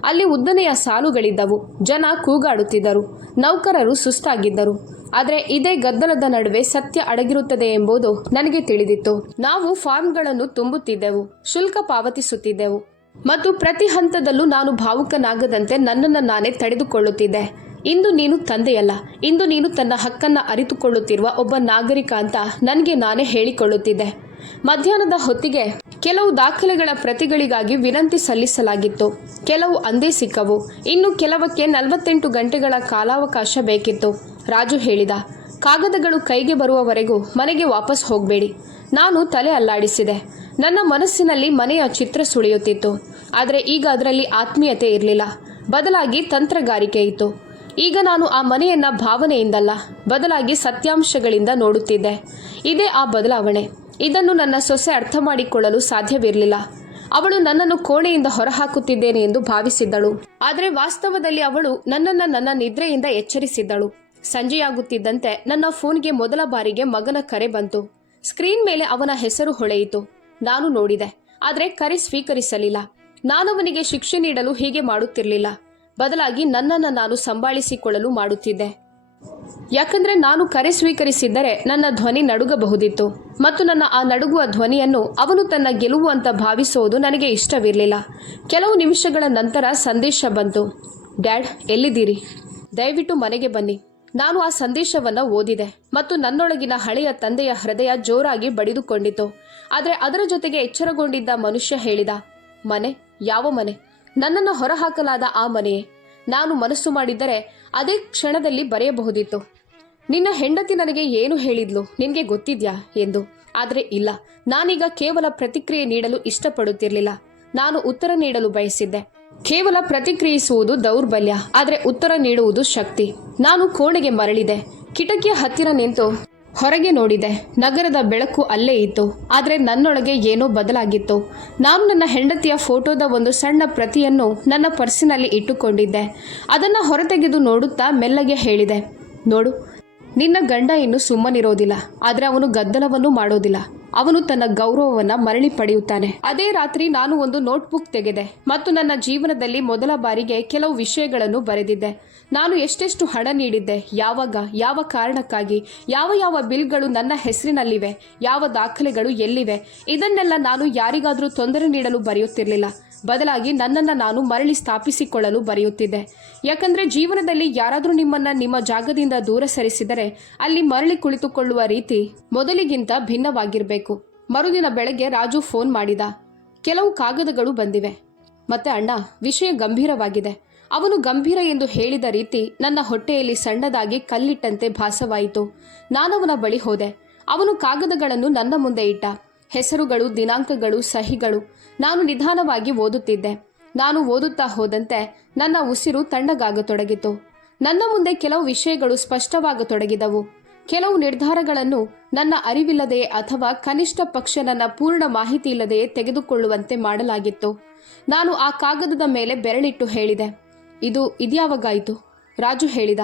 ಅಲ್ಲಿ ಉದ್ದನೆಯ ಸಾಲುಗಳಿದ್ದವು. ಜನ ಕೂಗಾಡುತ್ತಿದ್ದರು, ನೌಕರರು ಸುಸ್ತಾಗಿದ್ದರು. ಆದರೆ ಇದೇ ಗದ್ದಲದ ನಡುವೆ ಸತ್ಯ ಅಡಗಿರುತ್ತದೆ ಎಂಬುದು ನನಗೆ ತಿಳಿದಿತ್ತು. ನಾವು ಫಾರ್ಮ್ಗಳನ್ನು ತುಂಬುತ್ತಿದ್ದೆವು, ಶುಲ್ಕ ಪಾವತಿಸುತ್ತಿದ್ದೆವು ಮತ್ತು ಪ್ರತಿ ಹಂತದಲ್ಲೂ ನಾನು ಭಾವುಕನಾಗದಂತೆ ನನ್ನನ್ನು ನಾನೇ ತಡೆದುಕೊಳ್ಳುತ್ತಿದ್ದೆ. ಇಂದು ನೀನು ತಂದೆಯಲ್ಲ, ಇಂದು ನೀನು ತನ್ನ ಹಕ್ಕನ್ನು ಅರಿತುಕೊಳ್ಳುತ್ತಿರುವ ಒಬ್ಬ ನಾಗರಿಕ ಅಂತ ನನಗೆ ನಾನೇ ಹೇಳಿಕೊಳ್ಳುತ್ತಿದ್ದೆ. ಮಧ್ಯಾಹ್ನದ ಹೊತ್ತಿಗೆ ಕೆಲವು ದಾಖಲೆಗಳ ಪ್ರತಿಗಳಿಗಾಗಿ ವಿನಂತಿ ಸಲ್ಲಿಸಲಾಗಿತ್ತು. ಕೆಲವು ಅಂದೇ ಸಿಕ್ಕವು. ಇನ್ನು ಕೆಲವಕ್ಕೆ 48 ಗಂಟೆಗಳ ಕಾಲಾವಕಾಶ ಬೇಕಿತ್ತು. ರಾಜು ಹೇಳಿದ, ಕಾಗದಗಳು ಕೈಗೆ ಬರುವವರೆಗೂ ಮನೆಗೆ ವಾಪಸ್ ಹೋಗಬೇಡಿ. ನಾನು ತಲೆ ಅಲ್ಲಾಡಿಸಿದೆ. ನನ್ನ ಮನಸ್ಸಿನಲ್ಲಿ ಮನೆಯ ಚಿತ್ರ ಸುಳಿಯುತ್ತಿತ್ತು. ಆದರೆ ಈಗ ಅದರಲ್ಲಿ ಆತ್ಮೀಯತೆ ಇರಲಿಲ್ಲ, ಬದಲಾಗಿ ತಂತ್ರಗಾರಿಕೆ ಇತ್ತು. ಈಗ ನಾನು ಆ ಮನೆಯನ್ನು ಭಾವನೆಯಿಂದಲ್ಲ, ಬದಲಾಗಿ ಸತ್ಯಾಂಶಗಳಿಂದ ನೋಡುತ್ತಿದ್ದೆ. ಇದೇ ಆ ಬದಲಾವಣೆ. ಇದನ್ನು ನನ್ನ ಸೊಸೆ ಅರ್ಥ ಮಾಡಿಕೊಳ್ಳಲು ಸಾಧ್ಯವಿರಲಿಲ್ಲ. ಅವಳು ನನ್ನನ್ನು ಕೋಣೆಯಿಂದ ಹೊರಹಾಕುತ್ತಿದ್ದೇನೆ ಎಂದು ಭಾವಿಸಿದ್ದಳು. ಆದರೆ ವಾಸ್ತವದಲ್ಲಿ ಅವಳು ನನ್ನನ್ನು ನನ್ನ ನಿದ್ರೆಯಿಂದ ಎಚ್ಚರಿಸಿದ್ದಳು. ಸಂಜೆಯಾಗುತ್ತಿದ್ದಂತೆ ನನ್ನ ಫೋನ್ಗೆ ಮೊದಲ ಬಾರಿಗೆ ಮಗನ ಕರೆ ಬಂತು. ಸ್ಕ್ರೀನ್ ಮೇಲೆ ಅವನ ಹೆಸರು ಹೊಳೆಯಿತು. ನಾನು ನೋಡಿದೆ, ಆದರೆ ಕರೆ ಸ್ವೀಕರಿಸಲಿಲ್ಲ. ನಾನವನಿಗೆ ಶಿಕ್ಷೆ ನೀಡಲು ಹೀಗೆ ಮಾಡುತ್ತಿರಲಿಲ್ಲ, ಬದಲಾಗಿ ನನ್ನನ್ನು ನಾನು ಸಂಭಾಳಿಸಿಕೊಳ್ಳಲು ಮಾಡುತ್ತಿದ್ದೆ. ಯಾಕಂದ್ರೆ ನಾನು ಕರೆ ಸ್ವೀಕರಿಸಿದ್ದರೆ ನನ್ನ ಧ್ವನಿ ನಡುಗಬಹುದಿತ್ತು ಮತ್ತು ನನ್ನ ಆ ನಡುಗುವ ಧ್ವನಿಯನ್ನು ಅವನು ತನ್ನ ಗೆಲುವು ಅಂತ ಭಾವಿಸುವುದು ನನಗೆ ಇಷ್ಟವಿರಲಿಲ್ಲ. ಕೆಲವು ನಿಮಿಷಗಳ ನಂತರ ಸಂದೇಶ ಬಂತು, ಡ್ಯಾಡ್, ಎಲ್ಲಿದ್ದೀರಿ? ದಯವಿಟ್ಟು ಮನೆಗೆ ಬನ್ನಿ. ನಾನು ಆ ಸಂದೇಶವನ್ನು ಓದಿದೆ ಮತ್ತು ನನ್ನೊಳಗಿನ ಹಳೆಯ ತಂದೆಯ ಹೃದಯ ಜೋರಾಗಿ ಬಡಿದುಕೊಂಡಿತು. ಆದರೆ ಅದರ ಜೊತೆಗೆ ಎಚ್ಚರಗೊಂಡಿದ್ದ ಮನುಷ್ಯ ಹೇಳಿದ, ಮನೆ? ಯಾವ ಮನೆ? ನನ್ನನ್ನು ಹೊರಹಾಕಲಾದ ಆ ಮನೆಯೇ. ನಾನು ಮನಸ್ಸು ಮಾಡಿದ್ದರೆ ಅದೇ ಕ್ಷಣದಲ್ಲಿ ಬರೆಯಬಹುದಿತ್ತು. ನಿನ್ನ ಹೆಂಡತಿ ನನಗೆ ಏನು ಹೇಳಿದ್ಲು, ನಿನಗೆ ಗೊತ್ತಿದ್ಯಾ ಎಂದು. ಆದರೆ ಇಲ್ಲ, ನಾನೀಗ ಕೇವಲ ಪ್ರತಿಕ್ರಿಯೆ ನೀಡಲು ಇಷ್ಟಪಡುತ್ತಿರಲಿಲ್ಲ. ನಾನು ಉತ್ತರ ನೀಡಲು ಬಯಸಿದ್ದೆ. ಕೇವಲ ಪ್ರತಿಕ್ರಿಯಿಸುವುದು ದೌರ್ಬಲ್ಯ, ಆದರೆ ಉತ್ತರ ನೀಡುವುದು ಶಕ್ತಿ. ನಾನು ಕೋಣೆಗೆ ಮರಳಿದೆ. ಕಿಟಕಿಯ ಹತ್ತಿರ ನಿಂತು ಹೊರಗೆ ನೋಡಿದೆ. ನಗರದ ಬೆಳಕು ಅಲ್ಲೇ ಇತ್ತು, ಆದರೆ ನನ್ನೊಳಗೆ ಏನೋ ಬದಲಾಗಿತ್ತು. ನಾನು ನನ್ನ ಹೆಂಡತಿಯ ಫೋಟೋದ ಒಂದು ಸಣ್ಣ ಪ್ರತಿಯನ್ನು ನನ್ನ ಪರ್ಸಿನಲ್ಲಿ ಇಟ್ಟುಕೊಂಡಿದ್ದೆ. ಅದನ್ನು ಹೊರತೆಗೆದು ನೋಡುತ್ತಾ ಮೆಲ್ಲಗೆ ಹೇಳಿದೆ, ನೋಡು, ನಿನ್ನ ಗಂಡ ಇನ್ನು ಸುಮ್ಮನಿರೋದಿಲ್ಲ, ಆದರೆ ಅವನು ಗದ್ದಲವನ್ನು ಮಾಡೋದಿಲ್ಲ. ಅವನು ತನ್ನ ಗೌರವವನ್ನು ಮರಳಿ ಪಡೆಯುತ್ತಾನೆ. ಅದೇ ರಾತ್ರಿ ನಾನು ಒಂದು ನೋಟ್ಬುಕ್ ತೆಗೆದೆ ಮತ್ತು ನನ್ನ ಜೀವನದಲ್ಲಿ ಮೊದಲ ಬಾರಿಗೆ ಕೆಲವು ವಿಷಯಗಳನ್ನು ಬರೆದಿದ್ದೆ. ನಾನು ಎಷ್ಟೆಷ್ಟು ಹಣ ನೀಡಿದ್ದೆ, ಯಾವಾಗ, ಯಾವ ಕಾರಣಕ್ಕಾಗಿ, ಯಾವ ಬಿಲ್ಗಳು ನನ್ನ ಹೆಸರಿನಲ್ಲಿವೆ, ಯಾವ ದಾಖಲೆಗಳು ಎಲ್ಲಿವೆ, ಇದನ್ನೆಲ್ಲ ನಾನು ಯಾರಿಗಾದರೂ ತೊಂದರೆ ನೀಡಲು ಬರೆಯುತ್ತಿರಲಿಲ್ಲ. ಬದಲಾಗಿ ನನ್ನನ್ನು ನಾನು ಮರಳಿ ಸ್ಥಾಪಿಸಿಕೊಳ್ಳಲು ಬರೆಯುತ್ತಿದ್ದೆ. ಯಾಕಂದರೆ ಜೀವನದಲ್ಲಿ ಯಾರಾದರೂ ನಿಮ್ಮನ್ನು ನಿಮ್ಮ ಜಾಗದಿಂದ ದೂರ ಸರಿಸಿದರೆ ಅಲ್ಲಿ ಮರಳಿ ಕುಳಿತುಕೊಳ್ಳುವ ರೀತಿ ಮೊದಲಿಗಿಂತ ಭಿನ್ನವಾಗಿರಬೇಕು. ಮರುದಿನ ಬೆಳಗ್ಗೆ ರಾಜು ಫೋನ್ ಮಾಡಿದ. ಕೆಲವು ಕಾಗದಗಳು ಬಂದಿವೆ. ಮತ್ತೆ ಅಣ್ಣ, ವಿಷಯ ಗಂಭೀರವಾಗಿದೆ. ಅವನು ಗಂಭೀರ ಎಂದು ಹೇಳಿದ ರೀತಿ ನನ್ನ ಹೊಟ್ಟೆಯಲ್ಲಿ ಸಣ್ಣದಾಗಿ ಕಲ್ಲಿಟ್ಟಂತೆ ಭಾಸವಾಯಿತು. ನಾನವನ ಬಳಿ ಹೋದೆ. ಅವನು ಕಾಗದಗಳನ್ನು ನನ್ನ ಮುಂದೆ ಇಟ್ಟ. ಹೆಸರುಗಳು, ದಿನಾಂಕಗಳು, ಸಹಿಗಳು. ನಾನು ನಿಧಾನವಾಗಿ ಓದುತ್ತಿದ್ದೆ. ನಾನು ಓದುತ್ತಾ ಹೋದಂತೆ ನನ್ನ ಉಸಿರು ತಣ್ಣಗಾಗತೊಡಗಿತು. ನನ್ನ ಮುಂದೆ ಕೆಲವು ವಿಷಯಗಳು ಸ್ಪಷ್ಟವಾಗತೊಡಗಿದವು. ಕೆಲವು ನಿರ್ಧಾರಗಳನ್ನು ನನ್ನ ಅರಿವಿಲ್ಲದೆಯೇ ಅಥವಾ ಕನಿಷ್ಠ ಪಕ್ಷ ನನ್ನ ಪೂರ್ಣ ಮಾಹಿತಿ ಇಲ್ಲದೆಯೇ ತೆಗೆದುಕೊಳ್ಳುವಂತೆ ಮಾಡಲಾಗಿತ್ತು. ನಾನು ಆ ಕಾಗದದ ಮೇಲೆ ಬೆರಳಿಟ್ಟು ಹೇಳಿದೆ, ಇದ್ಯಾವಾಗಾಯಿತು? ರಾಜು ಹೇಳಿದ,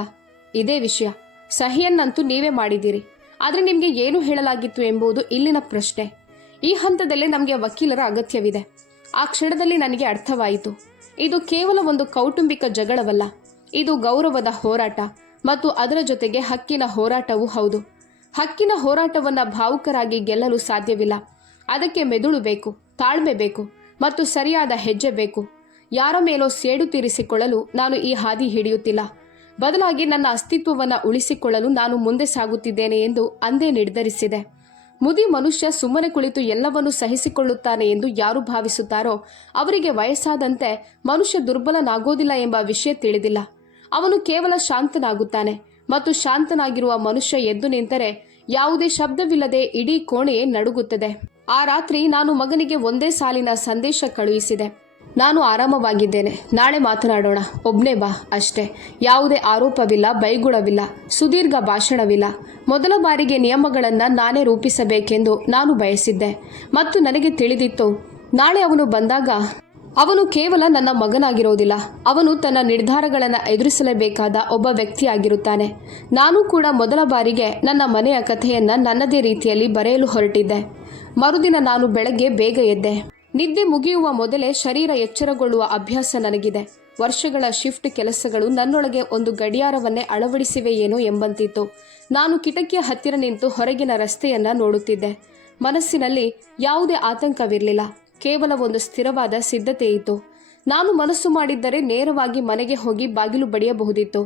ಇದೇ ವಿಷಯ. ಸಹಿಯನ್ನಂತೂ ನೀವೇ ಮಾಡಿದ್ದೀರಿ. ಆದರೆ ನಿಮಗೆ ಏನು ಹೇಳಲಾಗಿತ್ತು ಎಂಬುದು ಇಲ್ಲಿನ ಪ್ರಶ್ನೆ. ಈ ಹಂತದಲ್ಲೇ ನಮಗೆ ವಕೀಲರ ಅಗತ್ಯವಿದೆ. ಆ ಕ್ಷಣದಲ್ಲಿ ನನಗೆ ಅರ್ಥವಾಯಿತು. ಇದು ಕೇವಲ ಒಂದು ಕೌಟುಂಬಿಕ ಜಗಳವಲ್ಲ, ಇದು ಗೌರವದ ಹೋರಾಟ ಮತ್ತು ಅದರ ಜೊತೆಗೆ ಹಕ್ಕಿನ ಹೋರಾಟವೂ ಹೌದು. ಹಕ್ಕಿನ ಹೋರಾಟವನ್ನು ಭಾವುಕರಾಗಿ ಗೆಲ್ಲಲು ಸಾಧ್ಯವಿಲ್ಲ. ಅದಕ್ಕೆ ಮೆದುಳು ಬೇಕು, ತಾಳ್ಮೆ ಬೇಕು ಮತ್ತು ಸರಿಯಾದ ಹೆಜ್ಜೆ ಬೇಕು. ಯಾರ ಮೇಲೋ ಸೇಡು ತೀರಿಸಿಕೊಳ್ಳಲು ನಾನು ಈ ಹಾದಿ ಹಿಡಿಯುತ್ತಿಲ್ಲ. ಬದಲಾಗಿ ನನ್ನ ಅಸ್ತಿತ್ವವನ್ನು ಉಳಿಸಿಕೊಳ್ಳಲು ನಾನು ಮುಂದೆ ಸಾಗುತ್ತಿದ್ದೇನೆ ಎಂದು ಅಂದೇ ನಿರ್ಧರಿಸಿದೆ. ಮುದಿ ಮನುಷ್ಯ ಸುಮ್ಮನೆ ಕುಳಿತು ಎಲ್ಲವನ್ನೂ ಸಹಿಸಿಕೊಳ್ಳುತ್ತಾನೆ ಎಂದು ಯಾರು ಭಾವಿಸುತ್ತಾರೋ ಅವರಿಗೆ ವಯಸ್ಸಾದಂತೆ ಮನುಷ್ಯ ದುರ್ಬಲನಾಗೋದಿಲ್ಲ ಎಂಬ ವಿಷಯ ತಿಳಿದಿಲ್ಲ. ಅವನು ಕೇವಲ ಶಾಂತನಾಗುತ್ತಾನೆ ಮತ್ತು ಶಾಂತನಾಗಿರುವ ಮನುಷ್ಯ ಎದ್ದು ನಿಂತರೆ ಯಾವುದೇ ಶಬ್ದವಿಲ್ಲದೆ ಇಡೀ ಕೋಣೆಯೇ ನಡುಗುತ್ತದೆ. ಆ ರಾತ್ರಿ ನಾನು ಮಗನಿಗೆ ಒಂದೇ ಸಾಲಿನ ಸಂದೇಶ ಕಳುಹಿಸಿದೆ. ನಾನು ಆರಾಮವಾಗಿದ್ದೇನೆ, ನಾಳೆ ಮಾತನಾಡೋಣ, ಒಬ್ನೇ ಬಾ ಅಷ್ಟೇ. ಯಾವುದೇ ಆರೋಪವಿಲ್ಲ, ಬೈಗುಳವಿಲ್ಲ, ಸುದೀರ್ಘ ಭಾಷಣವಿಲ್ಲ. ಮೊದಲ ಬಾರಿಗೆ ನಿಯಮಗಳನ್ನು ನಾನೇ ರೂಪಿಸಬೇಕೆಂದು ನಾನು ಬಯಸಿದ್ದೆ ಮತ್ತು ನನಗೆ ತಿಳಿದಿತ್ತು, ನಾಳೆ ಅವನು ಬಂದಾಗ ಅವನು ಕೇವಲ ನನ್ನ ಮಗನಾಗಿರೋದಿಲ್ಲ, ಅವನು ತನ್ನ ನಿರ್ಧಾರಗಳನ್ನು ಎದುರಿಸಲೇಬೇಕಾದ ಒಬ್ಬ ವ್ಯಕ್ತಿಯಾಗಿರುತ್ತಾನೆ. ನಾನು ಕೂಡ ಮೊದಲ ಬಾರಿಗೆ ನನ್ನ ಮನೆಯ ಕಥೆಯನ್ನು ನನ್ನದೇ ರೀತಿಯಲ್ಲಿ ಬರೆಯಲು ಹೊರಟಿದ್ದೆ. ಮರುದಿನ ನಾನು ಬೆಳಗ್ಗೆ ಬೇಗ ಎದ್ದೆ. ನಿದ್ದೆ ಮುಗಿಯುವ ಮೊದಲೇ ಶರೀರ ಎಚ್ಚರಗೊಳ್ಳುವ ಅಭ್ಯಾಸ ನನಗಿದೆ. ವರ್ಷಗಳ ಶಿಫ್ಟ್ ಕೆಲಸಗಳು ನನ್ನೊಳಗೆ ಒಂದು ಗಡಿಯಾರವನ್ನೇ ಅಳವಡಿಸಿವೆಯೇನೋ ಎಂಬಂತಿತ್ತು. ನಾನು ಕಿಟಕಿಯ ಹತ್ತಿರ ನಿಂತು ಹೊರಗಿನ ರಸ್ತೆಯನ್ನ ನೋಡುತ್ತಿದ್ದೆ. ಮನಸ್ಸಿನಲ್ಲಿ ಯಾವುದೇ ಆತಂಕವಿರಲಿಲ್ಲ, ಕೇವಲ ಒಂದು ಸ್ಥಿರವಾದ ಸಿದ್ಧತೆ ಇತ್ತು. ನಾನು ಮನಸ್ಸು ಮಾಡಿದ್ದರೆ ನೇರವಾಗಿ ಮನೆಗೆ ಹೋಗಿ ಬಾಗಿಲು ಬಡಿಯಬಹುದಿತ್ತು.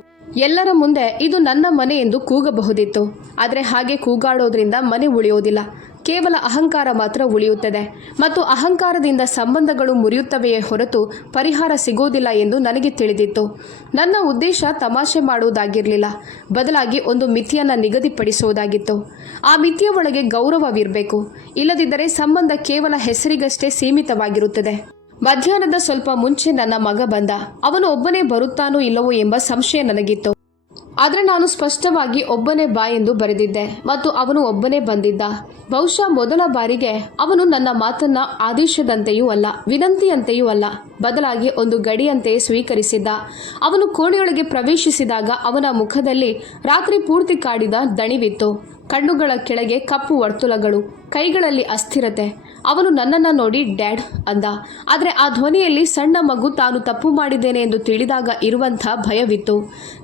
ಎಲ್ಲರ ಮುಂದೆ ಇದು ನನ್ನ ಮನೆ ಎಂದು ಕೂಗಬಹುದಿತ್ತು. ಆದರೆ ಹಾಗೆ ಕೂಗಾಡೋದ್ರಿಂದ ಮನೆ ಉಳಿಯೋದಿಲ್ಲ, ಕೇವಲ ಅಹಂಕಾರ ಮಾತ್ರ ಉಳಿಯುತ್ತದೆ ಮತ್ತು ಅಹಂಕಾರದಿಂದ ಸಂಬಂಧಗಳು ಮುರಿಯುತ್ತವೆಯೇ ಹೊರತು ಪರಿಹಾರ ಸಿಗೋದಿಲ್ಲ ಎಂದು ನನಗೆ ತಿಳಿದಿತ್ತು. ನನ್ನ ಉದ್ದೇಶ ತಮಾಷೆ ಮಾಡುವುದಾಗಿರಲಿಲ್ಲ, ಬದಲಾಗಿ ಒಂದು ಮಿತಿಯನ್ನು ನಿಗದಿಪಡಿಸುವುದಾಗಿತ್ತು. ಆ ಮಿತಿಯ ಒಳಗೆ ಗೌರವವಿರಬೇಕು, ಇಲ್ಲದಿದ್ದರೆ ಸಂಬಂಧ ಕೇವಲ ಹೆಸರಿಗಷ್ಟೇ ಸೀಮಿತವಾಗಿರುತ್ತದೆ. ಮಧ್ಯಾಹ್ನದ ಸ್ವಲ್ಪ ಮುಂಚೆ ನನ್ನ ಮಗ ಬಂದ. ಅವನು ಒಬ್ಬನೇ ಬರುತ್ತಾನೋ ಇಲ್ಲವೋ ಎಂಬ ಸಂಶಯ ನನಗಿತ್ತು. ಆದರೆ ನಾನು ಸ್ಪಷ್ಟವಾಗಿ ಒಬ್ಬನೇ ಬಾ ಎಂದು ಬರೆದಿದ್ದೆ ಮತ್ತು ಅವನು ಒಬ್ಬನೇ ಬಂದಿದ್ದ. ಬಹುಶಃ ಮೊದಲ ಬಾರಿಗೆ ಅವನು ನನ್ನ ಮಾತನ್ನ ಆದೇಶದಂತೆಯೂ ಅಲ್ಲ, ವಿನಂತಿಯಂತೆಯೂ ಅಲ್ಲ, ಬದಲಾಗಿ ಒಂದು ಗಡಿಯಂತೆಯೇ ಸ್ವೀಕರಿಸಿದ್ದ. ಅವನು ಕೋಣೆಯೊಳಗೆ ಪ್ರವೇಶಿಸಿದಾಗ ಅವನ ಮುಖದಲ್ಲಿ ರಾತ್ರಿ ಪೂರ್ತಿ ಕಾಡಿದ ದಣಿವಿತ್ತು. ಕಣ್ಣುಗಳ ಕೆಳಗೆ ಕಪ್ಪು ವರ್ತುಲಗಳು, ಕೈಗಳಲ್ಲಿ ಅಸ್ಥಿರತೆ. ಅವನು ನನ್ನನ್ನು ನೋಡಿ ಡ್ಯಾಡ್ ಅಂದ. ಆದರೆ ಆ ಧ್ವನಿಯಲ್ಲಿ ಸಣ್ಣ ಮಗು ತಾನು ತಪ್ಪು ಮಾಡಿದ್ದೇನೆ ಎಂದು ತಿಳಿದಾಗ ಇರುವಂಥ ಭಯವಿತ್ತು.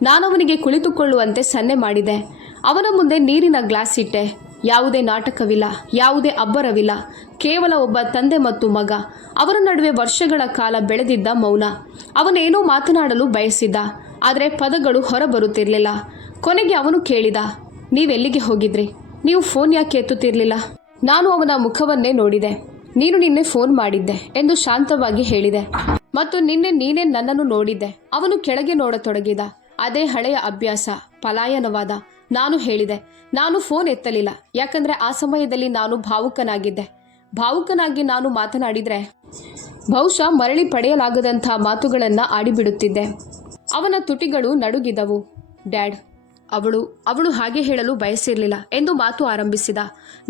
ನಾನವನಿಗೆ ಕುಳಿತುಕೊಳ್ಳುವಂತೆ ಸನ್ನೆ ಮಾಡಿದೆ. ಅವನ ಮುಂದೆ ನೀರಿನ ಗ್ಲಾಸ್ ಇಟ್ಟೆ. ಯಾವುದೇ ನಾಟಕವಿಲ್ಲ, ಯಾವುದೇ ಅಬ್ಬರವಿಲ್ಲ. ಕೇವಲ ಒಬ್ಬ ತಂದೆ ಮತ್ತು ಮಗ. ಅವರ ನಡುವೆ ವರ್ಷಗಳ ಕಾಲ ಬೆಳೆದಿದ್ದ ಮೌನ. ಅವನೇನೋ ಮಾತನಾಡಲು ಬಯಸಿದ್ದ, ಆದರೆ ಪದಗಳು ಹೊರಬರುತ್ತಿರಲಿಲ್ಲ. ಕೊನೆಗೆ ಅವನು ಕೇಳಿದ, ನೀವೆಲ್ಲಿಗೆ ಹೋಗಿದ್ರಿ? ನೀವು ಫೋನ್ ಯಾಕೆ ಎತ್ತುತ್ತಿರಲಿಲ್ಲ? ನಾನು ಅವನ ಮುಖವನ್ನೇ ನೋಡಿದೆ. ನೀನು ನಿನ್ನೆ ಫೋನ್ ಮಾಡಿದ್ದೆ ಎಂದು ಶಾಂತವಾಗಿ ಹೇಳಿದೆ. ಮತ್ತು ನಿನ್ನೆ ನೀನೇ ನನ್ನನ್ನು ನೋಡಿದ್ದೆ. ಅವನು ಕೆಳಗೆ ನೋಡತೊಡಗಿದ. ಅದೇ ಹಳೆಯ ಅಭ್ಯಾಸ, ಪಲಾಯನವಾದ. ನಾನು ಹೇಳಿದೆ, ನಾನು ಫೋನ್ ಎತ್ತಲಿಲ್ಲ, ಯಾಕಂದ್ರೆ ಆ ಸಮಯದಲ್ಲಿ ನಾನು ಭಾವುಕನಾಗಿ ನಾನು ಮಾತನಾಡಿದ್ರೆ ಬಹುಶಃ ಮರಳಿ ಪಡೆಯಲಾಗದಂಥ ಮಾತುಗಳನ್ನು ಆಡಿಬಿಡುತ್ತಿದ್ದೆ. ಅವನ ತುಟಿಗಳು ನಡುಗಿದವು. ಡ್ಯಾಡ್, ಅವಳು ಹಾಗೆ ಹೇಳಲು ಬಯಸಿರಲಿಲ್ಲ ಎಂದು ಮಾತು ಆರಂಭಿಸಿದ.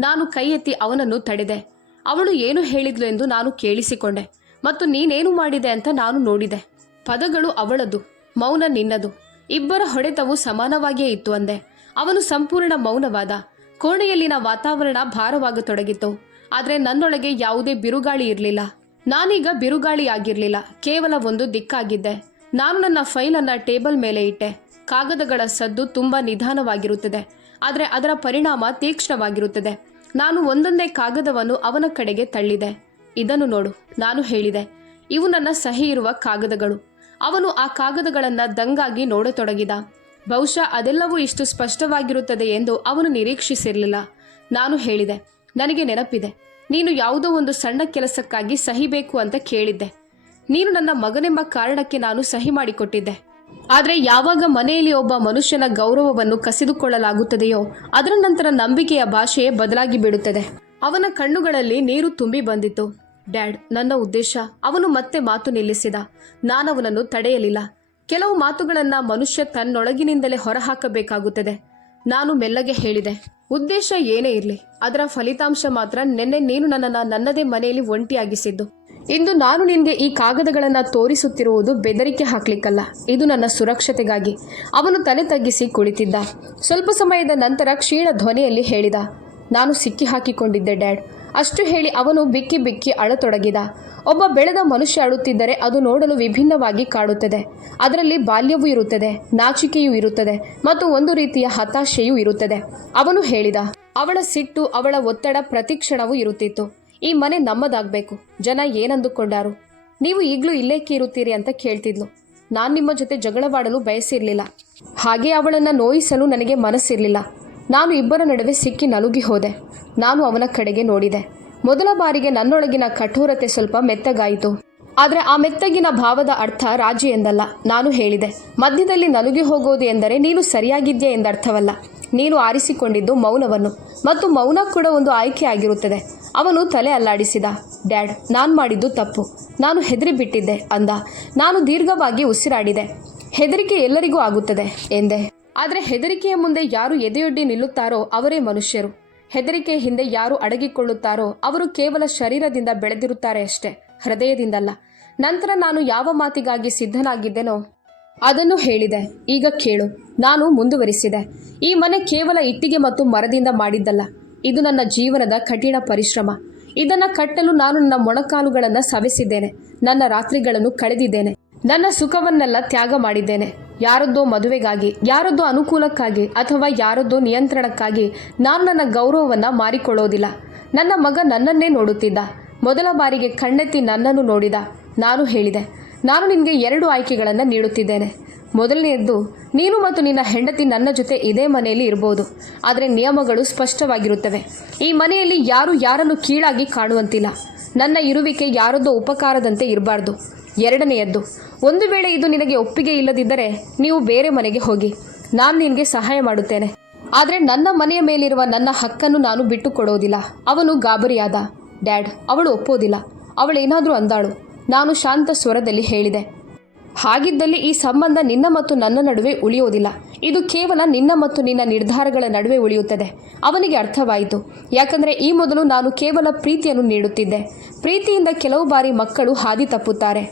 ನಾನು ಕೈ ಎತ್ತಿ ಅವನನ್ನು ತಡೆದೆ. ಅವಳು ಏನು ಹೇಳಿದ್ಲು ಎಂದು ನಾನು ಕೇಳಿಸಿಕೊಂಡೆ ಮತ್ತು ನೀನೇನು ಮಾಡಿದೆ ಅಂತ ನಾನು ನೋಡಿದೆ. ಪದಗಳು ಅವಳದು, ಮೌನ ನಿನ್ನದು. ಇಬ್ಬರ ಹೊಡೆತವು ಸಮಾನವಾಗಿಯೇ ಇತ್ತು ಅಂದೆ. ಅವನು ಸಂಪೂರ್ಣ ಮೌನವಾದ. ಕೋಣೆಯಲ್ಲಿನ ವಾತಾವರಣ ಭಾರವಾಗತೊಡಗಿತ್ತು. ಆದರೆ ನನ್ನೊಳಗೆ ಯಾವುದೇ ಬಿರುಗಾಳಿ ಇರಲಿಲ್ಲ. ನಾನೀಗ ಬಿರುಗಾಳಿಯಾಗಿರಲಿಲ್ಲ, ಕೇವಲ ಒಂದು ದಿಕ್ಕಾಗಿದ್ದೆ. ನಾನು ನನ್ನ ಫೈಲನ್ನು ಟೇಬಲ್ ಮೇಲೆ ಇಟ್ಟೆ. ಕಾಗದಗಳ ಸದ್ದು ತುಂಬಾ ನಿಧಾನವಾಗಿರುತ್ತದೆ, ಆದರೆ ಅದರ ಪರಿಣಾಮ ತೀಕ್ಷ್ಣವಾಗಿರುತ್ತದೆ. ನಾನು ಒಂದೊಂದೇ ಕಾಗದವನ್ನು ಅವನ ಕಡೆಗೆ ತಳ್ಳಿದೆ. ಇದನ್ನು ನೋಡು, ನಾನು ಹೇಳಿದೆ. ಇವು ನನ್ನ ಸಹಿ ಇರುವ ಕಾಗದಗಳು. ಅವನು ಆ ಕಾಗದಗಳನ್ನು ದಂಗಾಗಿ ನೋಡತೊಡಗಿದ. ಬಹುಶಃ ಅದೆಲ್ಲವೂ ಇಷ್ಟು ಸ್ಪಷ್ಟವಾಗಿರುತ್ತದೆ ಎಂದು ಅವನು ನಿರೀಕ್ಷಿಸಿರಲಿಲ್ಲ. ನಾನು ಹೇಳಿದೆ, ನನಗೆ ನೆನಪಿದೆ, ನೀನು ಯಾವುದೋ ಒಂದು ಸಣ್ಣ ಕೆಲಸಕ್ಕಾಗಿ ಸಹಿ ಬೇಕು ಅಂತ ಕೇಳಿದ್ದೆ. ನೀನು ನನ್ನ ಮಗನೆಂಬ ಕಾರಣಕ್ಕೆ ನಾನು ಸಹಿ ಮಾಡಿಕೊಟ್ಟಿದ್ದೆ. ಆದರೆ ಯಾವಾಗ ಮನೆಯಲ್ಲಿ ಒಬ್ಬ ಮನುಷ್ಯನ ಗೌರವವನ್ನು ಕಸಿದುಕೊಳ್ಳಲಾಗುತ್ತದೆಯೋ ಅದರ ನಂತರ ನಂಬಿಕೆಯ ಭಾಷೆಯೇ ಬದಲಾಗಿ ಬಿಡುತ್ತದೆ. ಅವನ ಕಣ್ಣುಗಳಲ್ಲಿ ನೀರು ತುಂಬಿ ಬಂದಿತ್ತು. ಡ್ಯಾಡ್, ನನ್ನ ಉದ್ದೇಶ. ಅವನು ಮತ್ತೆ ಮಾತು ನಿಲ್ಲಿಸಿದ. ನಾನವನನ್ನು ತಡೆಯಲಿಲ್ಲ. ಕೆಲವು ಮಾತುಗಳನ್ನ ಮನುಷ್ಯ ತನ್ನೊಳಗಿನಿಂದಲೇ ಹೊರಹಾಕಬೇಕಾಗುತ್ತದೆ. ನಾನು ಮೆಲ್ಲಗೆ ಹೇಳಿದೆ, ಉದ್ದೇಶ ಏನೇ ಇರಲಿ, ಅದರ ಫಲಿತಾಂಶ ಮಾತ್ರ ನಿನ್ನೆ ನೀನು ನನ್ನನ್ನು ನನ್ನದೇ ಮನೆಯಲ್ಲಿ ಒಂಟಿಯಾಗಿಸಿದ್ದು. ಇಂದು ನಾನು ನಿನಗೆ ಈ ಕಾಗದಗಳನ್ನು ತೋರಿಸುತ್ತಿರುವುದು ಬೆದರಿಕೆ ಹಾಕ್ಲಿಕ್ಕಲ್ಲ, ಇದು ನನ್ನ ಸುರಕ್ಷತೆಗಾಗಿ. ಅವನು ತಲೆ ತಗ್ಗಿಸಿ ಕುಳಿತಿದ್ದ. ಸ್ವಲ್ಪ ಸಮಯದ ನಂತರ ಕ್ಷೀಣ ಧ್ವನಿಯಲ್ಲಿ ಹೇಳಿದ, ನಾನು ಸಿಕ್ಕಿ ಹಾಕಿಕೊಂಡಿದ್ದೆ ಡ್ಯಾಡ್. ಅಷ್ಟು ಹೇಳಿ ಅವನು ಬಿಕ್ಕಿ ಬಿಕ್ಕಿ ಅಳತೊಡಗಿದ. ಒಬ್ಬ ಬೆಳೆದ ಮನುಷ್ಯ ಅಳುತ್ತಿದ್ದರೆ ಅದು ನೋಡಲು ವಿಭಿನ್ನವಾಗಿ ಕಾಡುತ್ತದೆ. ಅದರಲ್ಲಿ ಬಾಲ್ಯವೂ ಇರುತ್ತದೆ, ನಾಚಿಕೆಯೂ ಇರುತ್ತದೆ ಮತ್ತು ಒಂದು ರೀತಿಯ ಹತಾಶೆಯೂ ಇರುತ್ತದೆ. ಅವನು ಹೇಳಿದ, ಅವಳ ಸಿಟ್ಟು, ಅವಳ ಒತ್ತಡ ಪ್ರತಿಕ್ಷಣವೂ ಇರುತ್ತಿತ್ತು. ಈ ಮನೆ ನಮ್ಮದಾಗಬೇಕು. ಜನ ಏನಂದುಕೊಂಡಾರು? ನೀವು ಈಗಲೂ ಇಲ್ಲೇಕೆ ಇರುತ್ತೀರಿ ಅಂತ ಕೇಳ್ತಿದ್ಲು. ನಾನು ನಿಮ್ಮ ಜೊತೆ ಜಗಳವಾಡಲು ಬಯಸಿರಲಿಲ್ಲ. ಹಾಗೆ ಅವಳನ್ನು ನೋಯಿಸಲು ನನಗೆ ಮನಸ್ಸಿರಲಿಲ್ಲ. ನಾನು ಇಬ್ಬರ ನಡುವೆ ಸಿಕ್ಕಿ ನಲುಗಿ ಹೋದೆ. ನಾನು ಅವನ ಕಡೆಗೆ ನೋಡಿದೆ. ಮೊದಲ ಬಾರಿಗೆ ನನ್ನೊಳಗಿನ ಕಠೋರತೆ ಸ್ವಲ್ಪ ಮೆತ್ತಗಾಯಿತು. ಆದರೆ ಆ ಮೆತ್ತಗಿನ ಭಾವದ ಅರ್ಥ ರಾಜಿ ಎಂದಲ್ಲ. ನಾನು ಹೇಳಿದೆ, ಮಧ್ಯದಲ್ಲಿ ನಲುಗಿ ಹೋಗೋದು ಎಂದರೆ ನೀನು ಸರಿಯಾಗಿದ್ಯಾ ಎಂದರ್ಥವಲ್ಲ. ನೀನು ಆರಿಸಿಕೊಂಡಿದ್ದು ಮೌನವನ್ನು, ಮತ್ತು ಮೌನ ಕೂಡ ಒಂದು ಆಯ್ಕೆ ಆಗಿರುತ್ತದೆ. ಅವನು ತಲೆ ಅಲ್ಲಾಡಿಸಿದ. ಡ್ಯಾಡ್, ನಾನು ಮಾಡಿದ್ದು ತಪ್ಪು. ನಾನು ಹೆದರಿ ಬಿಟ್ಟಿದ್ದೆ ಅಂದ. ನಾನು ದೀರ್ಘವಾಗಿ ಉಸಿರಾಡಿದೆ. ಹೆದರಿಕೆ ಎಲ್ಲರಿಗೂ ಆಗುತ್ತದೆ ಎಂದೆ. ಆದರೆ ಹೆದರಿಕೆಯ ಮುಂದೆ ಯಾರು ಎದೆಯೊಡ್ಡಿ ನಿಲ್ಲುತ್ತಾರೋ ಅವರೇ ಮನುಷ್ಯರು. ಹೆದರಿಕೆ ಹಿಂದೆ ಯಾರು ಅಡಗಿಕೊಳ್ಳುತ್ತಾರೋ ಅವರು ಕೇವಲ ಶರೀರದಿಂದ ಬೆಳೆದಿರುತ್ತಾರೆ ಅಷ್ಟೇ, ಹೃದಯದಿಂದಲ್ಲ. ನಂತರ ನಾನು ಯಾವ ಮಾತಿಗಾಗಿ ಸಿದ್ಧನಾಗಿದ್ದೆನೋ ಅದನ್ನು ಹೇಳಿದೆ. ಈಗ ಕೇಳು, ನಾನು ಮುಂದುವರಿಸಿದೆ. ಈ ಮನೆ ಕೇವಲ ಇಟ್ಟಿಗೆ ಮತ್ತು ಮರದಿಂದ ಮಾಡಿದ್ದಲ್ಲ. ಇದು ನನ್ನ ಜೀವನದ ಕಠಿಣ ಪರಿಶ್ರಮ. ಇದನ್ನು ಕಟ್ಟಲು ನಾನು ನನ್ನ ಮೊಣಕಾಲುಗಳನ್ನು ಸವೆಸಿದ್ದೇನೆ. ನನ್ನ ರಾತ್ರಿಗಳನ್ನು ಕಳೆದಿದ್ದೇನೆ. ನನ್ನ ಸುಖವನ್ನೆಲ್ಲ ತ್ಯಾಗ ಮಾಡಿದ್ದೇನೆ. ಯಾರದ್ದೋ ಮದುವೆಗಾಗಿ, ಯಾರದ್ದೋ ಅನುಕೂಲಕ್ಕಾಗಿ ಅಥವಾ ಯಾರದ್ದೋ ನಿಯಂತ್ರಣಕ್ಕಾಗಿ ನಾನು ನನ್ನ ಗೌರವವನ್ನು ಮಾರಿಕೊಳ್ಳೋದಿಲ್ಲ. ನನ್ನ ಮಗ ನನ್ನನ್ನೇ ನೋಡುತ್ತಿದ್ದ. ಮೊದಲ ಬಾರಿಗೆ ಕಣ್ಣೆತ್ತಿ ನನ್ನನ್ನು ನೋಡಿದ. ನಾನು ಹೇಳಿದೆ, ನಾನು ನಿನಗೆ 2 ಆಯ್ಕೆಗಳನ್ನು ನೀಡುತ್ತಿದ್ದೇನೆ. ಮೊದಲನೆಯದ್ದು, ನೀನು ಮತ್ತು ನಿನ್ನ ಹೆಂಡತಿ ನನ್ನ ಜೊತೆ ಇದೇ ಮನೆಯಲ್ಲಿ ಇರಬಹುದು. ಆದರೆ ನಿಯಮಗಳು ಸ್ಪಷ್ಟವಾಗಿರುತ್ತವೆ. ಈ ಮನೆಯಲ್ಲಿ ಯಾರು ಯಾರನ್ನು ಕೀಳಾಗಿ ಕಾಣುವಂತಿಲ್ಲ. ನನ್ನ ಇರುವಿಕೆ ಯಾರದ್ದೋ ಉಪಕಾರದಂತೆ ಇರಬಾರ್ದು. ಎರಡನೆಯದ್ದು, ಒಂದು ವೇಳೆ ಇದು ನಿನಗೆ ಒಪ್ಪಿಗೆ ಇಲ್ಲದಿದ್ದರೆ ನೀವು ಬೇರೆ ಮನೆಗೆ ಹೋಗಿ. ನಾನು ನಿನಗೆ ಸಹಾಯ ಮಾಡುತ್ತೇನೆ. ಆದರೆ ನನ್ನ ಮನೆಯ ಮೇಲಿರುವ ನನ್ನ ಹಕ್ಕನ್ನು ನಾನು ಬಿಟ್ಟು ಕೊಡೋದಿಲ್ಲ. ಅವನು ಗಾಬರಿಯಾದ. ಡ್ಯಾಡ್, ಅವಳು ಒಪ್ಪೋದಿಲ್ಲ. ಅವಳೇನಾದರೂ ಅಂದಾಳು. ನಾನು ಶಾಂತ ಸ್ವರದಲ್ಲಿ ಹೇಳಿದೆ, ಹಾಗಿದ್ದಲ್ಲಿ ಈ ಸಂಬಂಧ ನಿನ್ನ ಮತ್ತು ನನ್ನ ನಡುವೆ ಉಳಿಯೋದಿಲ್ಲ. ಇದು ಕೇವಲ ನಿನ್ನ ಮತ್ತು ನಿನ್ನ ನಿರ್ಧಾರಗಳ ನಡುವೆ ಉಳಿಯುತ್ತದೆ. ಅವನಿಗೆ ಅರ್ಥವಾಯಿತು. ಯಾಕಂದರೆ ಈ ಮೊದಲು ನಾನು ಕೇವಲ ಪ್ರೀತಿಯನ್ನು ನೀಡುತ್ತಿದ್ದೆ. ಪ್ರೀತಿಯಿಂದ ಕೆಲವು ಬಾರಿ ಮಕ್ಕಳು ಹಾದಿ ತಪ್ಪುತ್ತಾರೆ.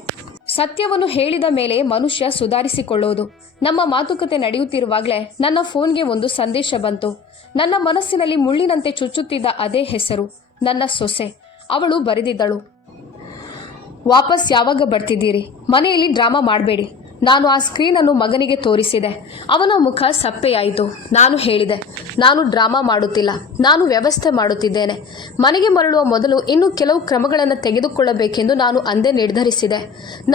ಸತ್ಯವನ್ನು ಹೇಳಿದ ಮೇಲೆ ಮನುಷ್ಯ ಸುಧಾರಿಸಿಕೊಳ್ಳೋದು. ನಮ್ಮ ಮಾತುಕತೆ ನಡೆಯುತ್ತಿರುವಾಗಲೇ ನನ್ನ ಫೋನ್ಗೆ ಒಂದು ಸಂದೇಶ ಬಂತು. ನನ್ನ ಮನಸ್ಸಿನಲ್ಲಿ ಮುಳ್ಳಿನಂತೆ ಚುಚ್ಚುತ್ತಿದ್ದ ಅದೇ ಹೆಸರು, ನನ್ನ ಸೊಸೆ. ಅವಳು ಬರೆದಿದ್ದಳು, ವಾಪಸ್ ಯಾವಾಗ ಬರ್ತಿದ್ದೀರಿ? ಮನೆಯಲ್ಲಿ ಡ್ರಾಮಾ ಮಾಡಬೇಡಿ. ನಾನು ಆ ಸ್ಕ್ರೀನನ್ನು ಮಗನಿಗೆ ತೋರಿಸಿದೆ. ಅವನ ಮುಖ ಸಪ್ಪೆಯಾಯಿತು. ನಾನು ಹೇಳಿದೆ, ನಾನು ಡ್ರಾಮಾ ಮಾಡುತ್ತಿಲ್ಲ, ನಾನು ವ್ಯವಸ್ಥೆ ಮಾಡುತ್ತಿದ್ದೇನೆ. ಮನೆಗೆ ಮರಳುವ ಮೊದಲು ಇನ್ನೂ ಕೆಲವು ಕ್ರಮಗಳನ್ನು ತೆಗೆದುಕೊಳ್ಳಬೇಕೆಂದು ನಾನು ಅಂದೇ ನಿರ್ಧರಿಸಿದೆ.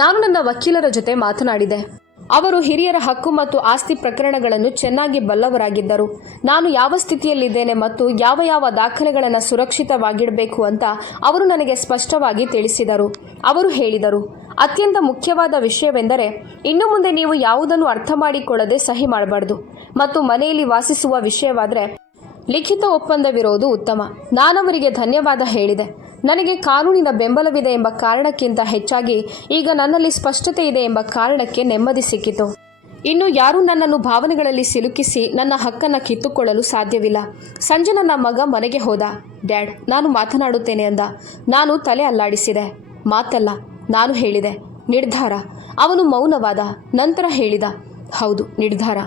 ನಾನು ನನ್ನ ವಕೀಲರ ಜೊತೆ ಮಾತನಾಡಿದೆ. ಅವರು ಹಿರಿಯರ ಹಕ್ಕು ಮತ್ತು ಆಸ್ತಿ ಪ್ರಕರಣಗಳನ್ನು ಚೆನ್ನಾಗಿ ಬಲ್ಲವರಾಗಿದ್ದರು. ನಾನು ಯಾವ ಸ್ಥಿತಿಯಲ್ಲಿದ್ದೇನೆ ಮತ್ತು ಯಾವ ದಾಖಲೆಗಳನ್ನು ಸುರಕ್ಷಿತವಾಗಿಡಬೇಕು ಅಂತ ಅವರು ನನಗೆ ಸ್ಪಷ್ಟವಾಗಿ ತಿಳಿಸಿದರು. ಅವರು ಹೇಳಿದರು, ಅತ್ಯಂತ ಮುಖ್ಯವಾದ ವಿಷಯವೆಂದರೆ ಇನ್ನು ಮುಂದೆ ನೀವು ಯಾವುದನ್ನು ಅರ್ಥ ಮಾಡಿಕೊಳ್ಳದೆ ಸಹಿ ಮಾಡಬಾರ್ದು ಮತ್ತು ಮನೆಯಲ್ಲಿ ವಾಸಿಸುವ ವಿಷಯವಾದರೆ ಲಿಖಿತ ಒಪ್ಪಂದವಿರೋದು ಉತ್ತಮ. ನಾನವರಿಗೆ ಧನ್ಯವಾದ ಹೇಳಿದೆ. ನನಗೆ ಕಾನೂನಿನ ಬೆಂಬಲವಿದೆ ಎಂಬ ಕಾರಣಕ್ಕಿಂತ ಹೆಚ್ಚಾಗಿ ಈಗ ನನ್ನಲ್ಲಿ ಸ್ಪಷ್ಟತೆ ಇದೆ ಎಂಬ ಕಾರಣಕ್ಕೆ ನೆಮ್ಮದಿ ಸಿಕ್ಕಿತು. ಇನ್ನು ಯಾರೂ ನನ್ನನ್ನು ಭಾವನೆಗಳಲ್ಲಿ ಸಿಲುಕಿಸಿ ನನ್ನ ಹಕ್ಕನ್ನು ಕಿತ್ತುಕೊಳ್ಳಲು ಸಾಧ್ಯವಿಲ್ಲ. ಸಂಜೆ ನನ್ನ ಮಗ ಮನೆಗೆ ಹೋದ. ಡ್ಯಾಡ್, ನಾನು ಮಾತನಾಡುತ್ತೇನೆ ಅಂದ. ನಾನು ತಲೆ ಅಲ್ಲಾಡಿಸಿದೆ. ಮಾತಲ್ಲ, ನಾನು ಹೇಳಿದೆ, ನಿರ್ಧಾರ. ಅವನು ಮೌನವಾದ. ನಂತರ ಹೇಳಿದ, ಹೌದು, ನಿರ್ಧಾರ.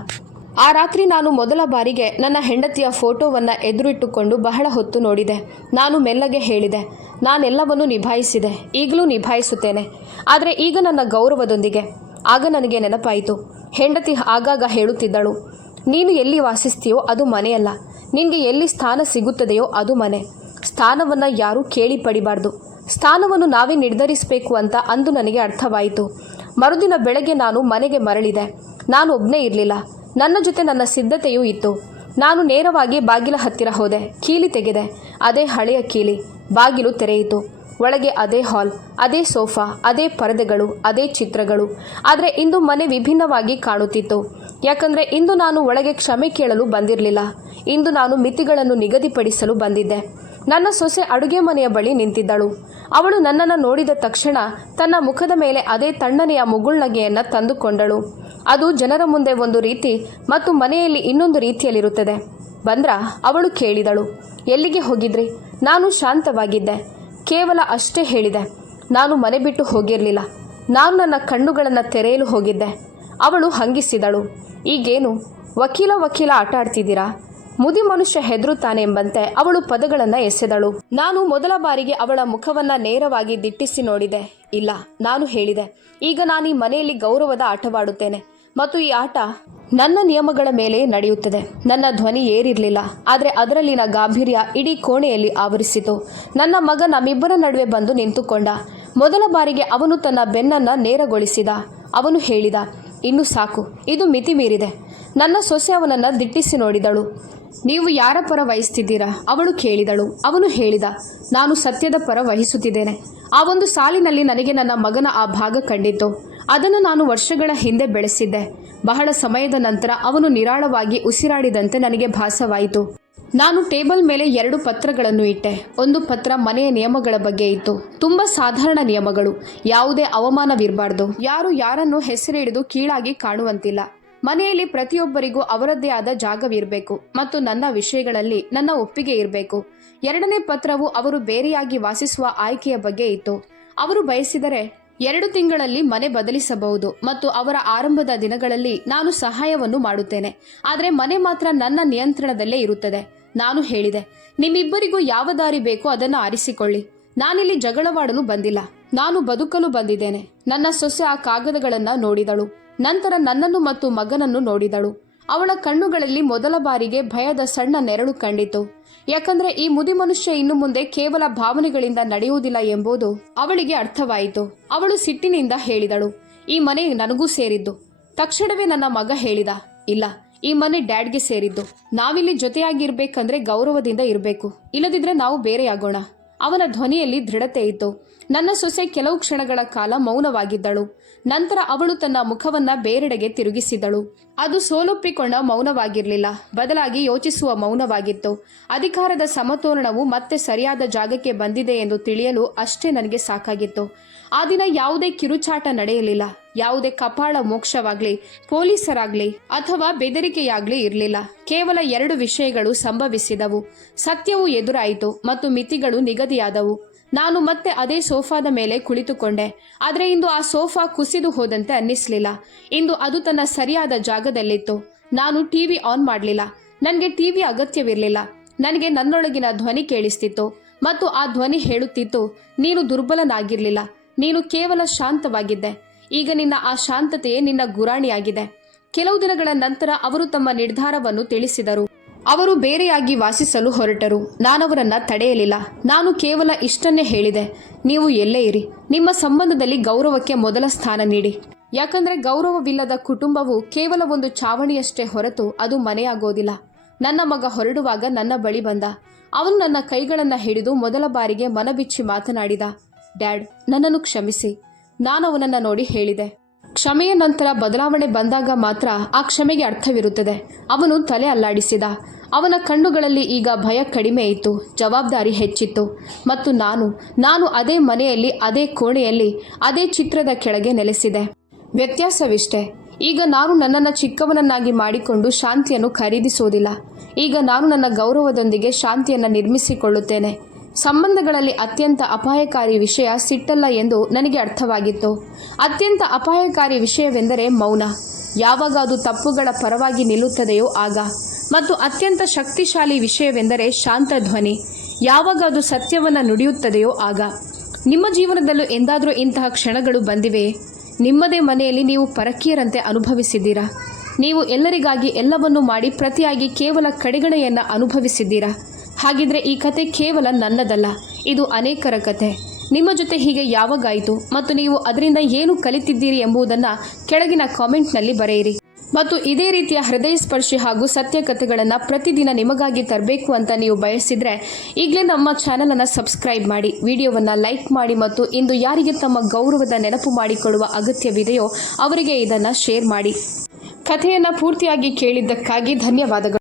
ಆ ರಾತ್ರಿ ನಾನು ಮೊದಲ ಬಾರಿಗೆ ನನ್ನ ಹೆಂಡತಿಯ ಫೋಟೋವನ್ನು ಎದುರಿಟ್ಟುಕೊಂಡು ಬಹಳ ಹೊತ್ತು ನೋಡಿದೆ. ನಾನು ಮೆಲ್ಲಗೆ ಹೇಳಿದೆ, ನಾನೆಲ್ಲವನ್ನೂ ನಿಭಾಯಿಸಿದೆ, ಈಗಲೂ ನಿಭಾಯಿಸುತ್ತೇನೆ, ಆದರೆ ಈಗ ನನ್ನ ಗೌರವದೊಂದಿಗೆ. ಆಗ ನನಗೆ ನೆನಪಾಯಿತು, ಹೆಂಡತಿ ಆಗಾಗ ಹೇಳುತ್ತಿದ್ದಳು, ನೀನು ಎಲ್ಲಿ ವಾಸಿಸ್ತೀಯೋ ಅದು ಮನೆಯಲ್ಲ, ನಿನಗೆ ಎಲ್ಲಿ ಸ್ಥಾನ ಸಿಗುತ್ತದೆಯೋ ಅದು ಮನೆ. ಸ್ಥಾನವನ್ನು ಯಾರೂ ಕೇಳಿ ಪಡಿಬಾರ್ದು, ಸ್ಥಾನವನ್ನು ನಾವೇ ನಿರ್ಧರಿಸಬೇಕು ಅಂತ ಅಂದು ನನಗೆ ಅರ್ಥವಾಯಿತು. ಮರುದಿನ ಬೆಳಗ್ಗೆ ನಾನು ಮನೆಗೆ ಮರಳಿದೆ. ನಾನು ಒಬ್ಬನೇ ಇರಲಿಲ್ಲ, ನನ್ನ ಜೊತೆ ನನ್ನ ಸಿದ್ಧತೆಯೂ ಇತ್ತು. ನಾನು ನೇರವಾಗಿ ಬಾಗಿಲ ಹತ್ತಿರ ಹೋದೆ. ಕೀಲಿ ತೆಗೆದೆ. ಅದೇ ಹಳೆಯ ಕೀಲಿ. ಬಾಗಿಲು ತೆರೆಯಿತು. ಒಳಗೆ ಅದೇ ಹಾಲ್, ಅದೇ ಸೋಫಾ, ಅದೇ ಪರದೆಗಳು, ಅದೇ ಚಿತ್ರಗಳು. ಆದರೆ ಇಂದು ಮನೆ ವಿಭಿನ್ನವಾಗಿ ಕಾಣುತ್ತಿತ್ತು. ಯಾಕಂದರೆ ಇಂದು ನಾನು ಒಳಗೆ ಕ್ಷಮೆ ಕೇಳಲು ಬಂದಿರಲಿಲ್ಲ. ಇಂದು ನಾನು ಮಿತಿಗಳನ್ನು ನಿಗದಿಪಡಿಸಲು ಬಂದಿದ್ದೆ. ನನ್ನ ಸೊಸೆ ಅಡುಗೆ ಮನೆಯ ಬಳಿ ನಿಂತಿದ್ದಳು. ಅವಳು ನನ್ನನ್ನು ನೋಡಿದ ತಕ್ಷಣ ತನ್ನ ಮುಖದ ಮೇಲೆ ಅದೇ ತಣ್ಣನೆಯ ಮುಗುಳ್ನಗೆಯನ್ನು ತಂದುಕೊಂಡಳು. ಅದು ಜನರ ಮುಂದೆ ಒಂದು ರೀತಿ ಮತ್ತು ಮನೆಯಲ್ಲಿ ಇನ್ನೊಂದು ರೀತಿಯಲ್ಲಿರುತ್ತದೆ. ಬಂದ್ರಾ? ಅವಳು ಕೇಳಿದಳು. ಎಲ್ಲಿಗೆ ಹೋಗಿದ್ರಿ? ನಾನು ಶಾಂತವಾಗಿದ್ದೆ. ಕೇವಲ ಅಷ್ಟೇ ಹೇಳಿದೆ. ನಾನು ಮನೆ ಬಿಟ್ಟು ಹೋಗಿರಲಿಲ್ಲ. ನಾನು ನನ್ನ ಕಣ್ಣುಗಳನ್ನು ತೆರೆಯಲು ಹೋಗಿದ್ದೆ. ಅವಳು ಹಂಗಿಸಿದಳು. ಈಗೇನು ವಕೀಲ ಆಟ ಆಡ್ತಿದ್ದೀರಾ? ಮುದಿ ಮನುಷ್ಯ ಹೆದರುತ್ತಾನೆ ಎಂಬಂತೆ ಅವಳು ಪದಗಳನ್ನು ಎಸೆದಳು. ನಾನು ಮೊದಲ ಬಾರಿಗೆ ಅವಳ ಮುಖವನ್ನು ನೇರವಾಗಿ ದಿಟ್ಟಿಸಿ ನೋಡಿದೆ. ಇಲ್ಲ, ನಾನು ಹೇಳಿದೆ, ಈಗ ನಾನು ಈ ಮನೆಯಲ್ಲಿ ಗೌರವದ ಆಟವಾಡುತ್ತೇನೆ ಮತ್ತು ಈ ಆಟ ನನ್ನ ನಿಯಮಗಳ ಮೇಲೆ ನಡೆಯುತ್ತದೆ. ನನ್ನ ಧ್ವನಿ ಏರಿರಲಿಲ್ಲ, ಆದರೆ ಅದರಲ್ಲಿನ ಗಾಂಭೀರ್ಯ ಇಡೀ ಕೋಣೆಯಲ್ಲಿ ಆವರಿಸಿತು. ನನ್ನ ಮಗ ನಮ್ಮಿಬ್ಬರ ನಡುವೆ ಬಂದು ನಿಂತುಕೊಂಡ. ಮೊದಲ ಬಾರಿಗೆ ಅವನು ತನ್ನ ಬೆನ್ನನ್ನು ನೇರಗೊಳಿಸಿದ. ಅವನು ಹೇಳಿದ, ಇನ್ನು ಸಾಕು, ಇದು ಮಿತಿ ಮೀರಿದೆ. ನನ್ನ ಸೊಸೆ ಅವನನ್ನು ದಿಟ್ಟಿಸಿ ನೋಡಿದಳು. ನೀವು ಯಾರ ಪರ ವಹಿಸ್ತಿದ್ದೀರಾ? ಅವಳು ಕೇಳಿದಳು. ಅವನು ಹೇಳಿದ, ನಾನು ಸತ್ಯದ ಪರ ವಹಿಸುತ್ತಿದ್ದೇನೆ. ಆ ಒಂದು ಸಾಲಿನಲ್ಲಿ ನನಗೆ ನನ್ನ ಮಗನ ಆ ಭಾಗ ಕಂಡಿತು. ಅದನ್ನು ನಾನು ವರ್ಷಗಳ ಹಿಂದೆ ಬೆಳೆಸಿದ್ದೆ. ಬಹಳ ಸಮಯದ ನಂತರ ಅವನು ನಿರಾಳವಾಗಿ ಉಸಿರಾಡಿದಂತೆ ನನಗೆ ಭಾಸವಾಯಿತು. ನಾನು ಟೇಬಲ್ ಮೇಲೆ 2 ಪತ್ರಗಳನ್ನು ಇಟ್ಟೆ. ಒಂದು ಪತ್ರ ಮನೆಯ ನಿಯಮಗಳ ಬಗ್ಗೆ ಇತ್ತು. ತುಂಬ ಸಾಧಾರಣ ನಿಯಮಗಳು. ಯಾವುದೇ ಅವಮಾನವಿರಬಾರ್ದು. ಯಾರು ಯಾರನ್ನು ಹೆಸರು ಹಿಡಿದು ಕೀಳಾಗಿ ಕಾಣುವಂತಿಲ್ಲ. ಮನೆಯಲ್ಲಿ ಪ್ರತಿಯೊಬ್ಬರಿಗೂ ಅವರದ್ದೇ ಆದ ಜಾಗವಿರಬೇಕು ಮತ್ತು ನನ್ನ ವಿಷಯಗಳಲ್ಲಿ ನನ್ನ ಒಪ್ಪಿಗೆ ಇರಬೇಕು. 2ನೇ ಪತ್ರವು ಅವರು ಬೇರೆಯಾಗಿ ವಾಸಿಸುವ ಆಯ್ಕೆಯ ಬಗ್ಗೆ ಇತ್ತು. ಅವರು ಬಯಸಿದರೆ 2 ತಿಂಗಳಲ್ಲಿ ಮನೆ ಬದಲಿಸಬಹುದು ಮತ್ತು ಅವರ ಆರಂಭದ ದಿನಗಳಲ್ಲಿ ನಾನು ಸಹಾಯವನ್ನು ಮಾಡುತ್ತೇನೆ. ಆದರೆ ಮನೆ ಮಾತ್ರ ನನ್ನ ನಿಯಂತ್ರಣದಲ್ಲೇ ಇರುತ್ತದೆ. ನಾನು ಹೇಳಿದೆ, ನಿಮ್ಮಿಬ್ಬರಿಗೂ ಯಾವ ದಾರಿ ಬೇಕೋ ಅದನ್ನು ಆರಿಸಿಕೊಳ್ಳಿ. ನಾನಿಲ್ಲಿ ಜಗಳವಾಡಲು ಬಂದಿಲ್ಲ, ನಾನು ಬದುಕಲು ಬಂದಿದ್ದೇನೆ. ನನ್ನ ಸೊಸೆ ಆ ಕಾಗದಗಳನ್ನು ನೋಡಿದಳು. ನಂತರ ನನ್ನನ್ನು ಮತ್ತು ಮಗನನ್ನು ನೋಡಿದಳು. ಅವಳ ಕಣ್ಣುಗಳಲ್ಲಿ ಮೊದಲ ಬಾರಿಗೆ ಭಯದ ಸಣ್ಣ ನೆರಳು ಕಂಡಿತು. ಯಾಕಂದ್ರೆ ಈ ಮುದಿ ಮನುಷ್ಯ ಇನ್ನು ಮುಂದೆ ಕೇವಲ ಭಾವನೆಗಳಿಂದ ನಡೆಯುವುದಿಲ್ಲ ಎಂಬುದು ಅವಳಿಗೆ ಅರ್ಥವಾಯಿತು. ಅವಳು ಸಿಟ್ಟಿನಿಂದ ಹೇಳಿದಳು, ಈ ಮನೆ ನನಗೂ ಸೇರಿದ್ದು. ತಕ್ಷಣವೇ ನನ್ನ ಮಗ ಹೇಳಿದ, ಇಲ್ಲ, ಈ ಮನೆ ಡ್ಯಾಡ್ಗೆ ಸೇರಿದ್ದು. ನಾವಿಲ್ಲಿ ಜೊತೆಯಾಗಿರ್ಬೇಕಂದ್ರೆ ಗೌರವದಿಂದ ಇರಬೇಕು, ಇಲ್ಲದಿದ್ರೆ ನಾವು ಬೇರೆಯಾಗೋಣ. ಅವನ ಧ್ವನಿಯಲ್ಲಿ ದೃಢತೆ ಇತ್ತು. ನನ್ನ ಸೊಸೆ ಕೆಲವು ಕ್ಷಣಗಳ ಕಾಲ ಮೌನವಾಗಿದ್ದಳು. ನಂತರ ಅವಳು ತನ್ನ ಮುಖವನ್ನ ಬೇರೆಡೆಗೆ ತಿರುಗಿಸಿದಳು. ಅದು ಸೋಲೊಪ್ಪಿಕೊಂಡ ಮೌನವಾಗಿರಲಿಲ್ಲ, ಬದಲಾಗಿ ಯೋಚಿಸುವ ಮೌನವಾಗಿತ್ತು. ಅಧಿಕಾರದ ಸಮತೋಲನವು ಮತ್ತೆ ಸರಿಯಾದ ಜಾಗಕ್ಕೆ ಬಂದಿದೆ ಎಂದು ತಿಳಿಯಲು ಅಷ್ಟೇ ನನಗೆ ಸಾಕಾಗಿತ್ತು. ಆ ದಿನ ಯಾವುದೇ ಕಿರುಚಾಟ ನಡೆಯಲಿಲ್ಲ. ಯಾವುದೇ ಕಪಾಳ ಮೋಕ್ಷವಾಗ್ಲಿ, ಪೊಲೀಸರಾಗ್ಲಿ ಅಥವಾ ಬೆದರಿಕೆಯಾಗ್ಲಿ ಇರಲಿಲ್ಲ. ಕೇವಲ 2 ವಿಷಯಗಳು ಸಂಭವಿಸಿದವು. ಸತ್ಯವು ಎದುರಾಯಿತು ಮತ್ತು ಮಿತಿಗಳು ನಿಗದಿಯಾದವು. ನಾನು ಮತ್ತೆ ಅದೇ ಸೋಫಾದ ಮೇಲೆ ಕುಳಿತುಕೊಂಡೆ. ಆದರೆ ಇಂದು ಆ ಸೋಫಾ ಕುಸಿದು ಹೋದಂತೆ ಅನ್ನಿಸ್ಲಿಲ್ಲ. ಇಂದು ಅದು ತನ್ನ ಸರಿಯಾದ ಜಾಗದಲ್ಲಿತ್ತು. ನಾನು ಟಿವಿ ಆನ್ ಮಾಡಲಿಲ್ಲ. ನನಗೆ ಟಿವಿ ಅಗತ್ಯವಿರಲಿಲ್ಲ. ನನಗೆ ನನ್ನೊಳಗಿನ ಧ್ವನಿ ಕೇಳಿಸ್ತಿತ್ತು ಮತ್ತು ಆ ಧ್ವನಿ ಹೇಳುತ್ತಿತ್ತು, ನೀನು ದುರ್ಬಲನಾಗಿರ್ಲಿಲ್ಲ, ನೀನು ಕೇವಲ ಶಾಂತವಾಗಿದ್ದೆ. ಈಗ ನಿನ್ನ ಆ ಶಾಂತತೆಯೇ ನಿನ್ನ ಗುರಾಣಿಯಾಗಿದೆ. ಕೆಲವು ದಿನಗಳ ನಂತರ ಅವರು ತಮ್ಮ ನಿರ್ಧಾರವನ್ನು ತಿಳಿಸಿದರು. ಅವರು ಬೇರೆಯಾಗಿ ವಾಸಿಸಲು ಹೊರಟರು. ನಾನವರನ್ನ ತಡೆಯಲಿಲ್ಲ. ನಾನು ಕೇವಲ ಇಷ್ಟನ್ನೇ ಹೇಳಿದೆ, ನೀವು ಎಲ್ಲೇ ಇರಿ, ನಿಮ್ಮ ಸಂಬಂಧದಲ್ಲಿ ಗೌರವಕ್ಕೆ ಮೊದಲ ಸ್ಥಾನ ನೀಡಿ. ಯಾಕಂದ್ರೆ ಗೌರವವಿಲ್ಲದ ಕುಟುಂಬವು ಕೇವಲ ಒಂದು ಚಾವಣಿಯಷ್ಟೇ ಹೊರತು ಅದು ಮನೆಯಾಗೋದಿಲ್ಲ. ನನ್ನ ಮಗ ಹೊರಡುವಾಗ ನನ್ನ ಬಳಿ ಬಂದ. ಅವನು ನನ್ನ ಕೈಗಳನ್ನ ಹಿಡಿದು ಮೊದಲ ಬಾರಿಗೆ ಮನಬಿಚ್ಚಿ ಮಾತನಾಡಿದ. ಡ್ಯಾಡ್, ನನ್ನನ್ನು ಕ್ಷಮಿಸಿ. ನಾನು ಅವನನ್ನ ನೋಡಿ ಹೇಳಿದೆ. ಕ್ಷಮೆಯ ನಂತರ ಬದಲಾವಣೆ ಬಂದಾಗ ಮಾತ್ರ ಆ ಕ್ಷಮೆಗೆ ಅರ್ಥವಿರುತ್ತದೆ. ಅವನು ತಲೆ ಅಲ್ಲಾಡಿಸಿದ. ಅವನ ಕಣ್ಣುಗಳಲ್ಲಿ ಈಗ ಭಯ ಕಡಿಮೆ ಇತ್ತು, ಜವಾಬ್ದಾರಿ ಹೆಚ್ಚಿತ್ತು. ಮತ್ತು ನಾನು ಅದೇ ಮನೆಯಲ್ಲಿ, ಅದೇ ಕೋಣೆಯಲ್ಲಿ, ಅದೇ ಚಿತ್ರದ ಕೆಳಗೆ ನೆಲೆಸಿದೆ. ವ್ಯತ್ಯಾಸವಿಷ್ಟೇ, ಈಗ ನಾನು ನನ್ನನ್ನು ಚಿಕ್ಕವನನ್ನಾಗಿ ಮಾಡಿಕೊಂಡು ಶಾಂತಿಯನ್ನು ಖರೀದಿಸೋದಿಲ್ಲ. ಈಗ ನಾನು ನನ್ನ ಗೌರವದೊಂದಿಗೆ ಶಾಂತಿಯನ್ನು ನಿರ್ಮಿಸಿಕೊಳ್ಳುತ್ತೇನೆ. ಸಂಬಂಧಗಳಲ್ಲಿ ಅತ್ಯಂತ ಅಪಾಯಕಾರಿ ವಿಷಯ ಸಿಟ್ಟಲ್ಲ ಎಂದು ನನಗೆ ಅರ್ಥವಾಗಿತ್ತು. ಅತ್ಯಂತ ಅಪಾಯಕಾರಿ ವಿಷಯವೆಂದರೆ ಮೌನ. ಯಾವಾಗ ಅದು ತಪ್ಪುಗಳ ಪರವಾಗಿ ನಿಲ್ಲುತ್ತದೆಯೋ ಆಗ. ಮತ್ತು ಅತ್ಯಂತ ಶಕ್ತಿಶಾಲಿ ವಿಷಯವೆಂದರೆ ಶಾಂತ ಧ್ವನಿ. ಯಾವಾಗ ಅದು ಸತ್ಯವನ್ನು ನುಡಿಯುತ್ತದೆಯೋ ಆಗ. ನಿಮ್ಮ ಜೀವನದಲ್ಲೂ ಎಂದಾದರೂ ಇಂತಹ ಕ್ಷಣಗಳು ಬಂದಿವೆಯೇ? ನಿಮ್ಮದೇ ಮನೆಯಲ್ಲಿ ನೀವು ಪರಕೀಯರಂತೆ ಅನುಭವಿಸಿದ್ದೀರಾ? ನೀವು ಎಲ್ಲರಿಗಾಗಿ ಎಲ್ಲವನ್ನೂ ಮಾಡಿ ಪ್ರತಿಯಾಗಿ ಕೇವಲ ಕಡೆಗಣೆಯನ್ನು ಅನುಭವಿಸಿದ್ದೀರಾ? ಹಾಗಿದ್ರೆ ಈ ಕತೆ ಕೇವಲ ನನ್ನದಲ್ಲ, ಇದು ಅನೇಕರ ಕತೆ. ನಿಮ್ಮ ಜೊತೆ ಹೀಗೆ ಯಾವಾಗಾಯಿತು ಮತ್ತು ನೀವು ಅದರಿಂದ ಏನು ಕಲಿತಿದ್ದೀರಿ ಎಂಬುದನ್ನು ಕೆಳಗಿನ ಕಾಮೆಂಟ್ನಲ್ಲಿ ಬರೆಯಿರಿ. ಮತ್ತು ಇದೇ ರೀತಿಯ ಹೃದಯ ಸ್ಪರ್ಶಿ ಹಾಗೂ ಸತ್ಯ ಕಥೆಗಳನ್ನು ಪ್ರತಿದಿನ ನಿಮಗಾಗಿ ತರಬೇಕು ಅಂತ ನೀವು ಬಯಸಿದರೆ ಈಗಲೇ ನಮ್ಮ ಚಾನಲನ್ನು ಸಬ್ಸ್ಕ್ರೈಬ್ ಮಾಡಿ, ವಿಡಿಯೋವನ್ನು ಲೈಕ್ ಮಾಡಿ ಮತ್ತು ಇಂದು ಯಾರಿಗೆ ತಮ್ಮ ಗೌರವದ ನೆನಪು ಮಾಡಿಕೊಳ್ಳುವ ಅಗತ್ಯವಿದೆಯೋ ಅವರಿಗೆ ಇದನ್ನು ಶೇರ್ ಮಾಡಿ. ಕಥೆಯನ್ನು ಪೂರ್ತಿಯಾಗಿ ಕೇಳಿದ್ದಕ್ಕಾಗಿ ಧನ್ಯವಾದಗಳು.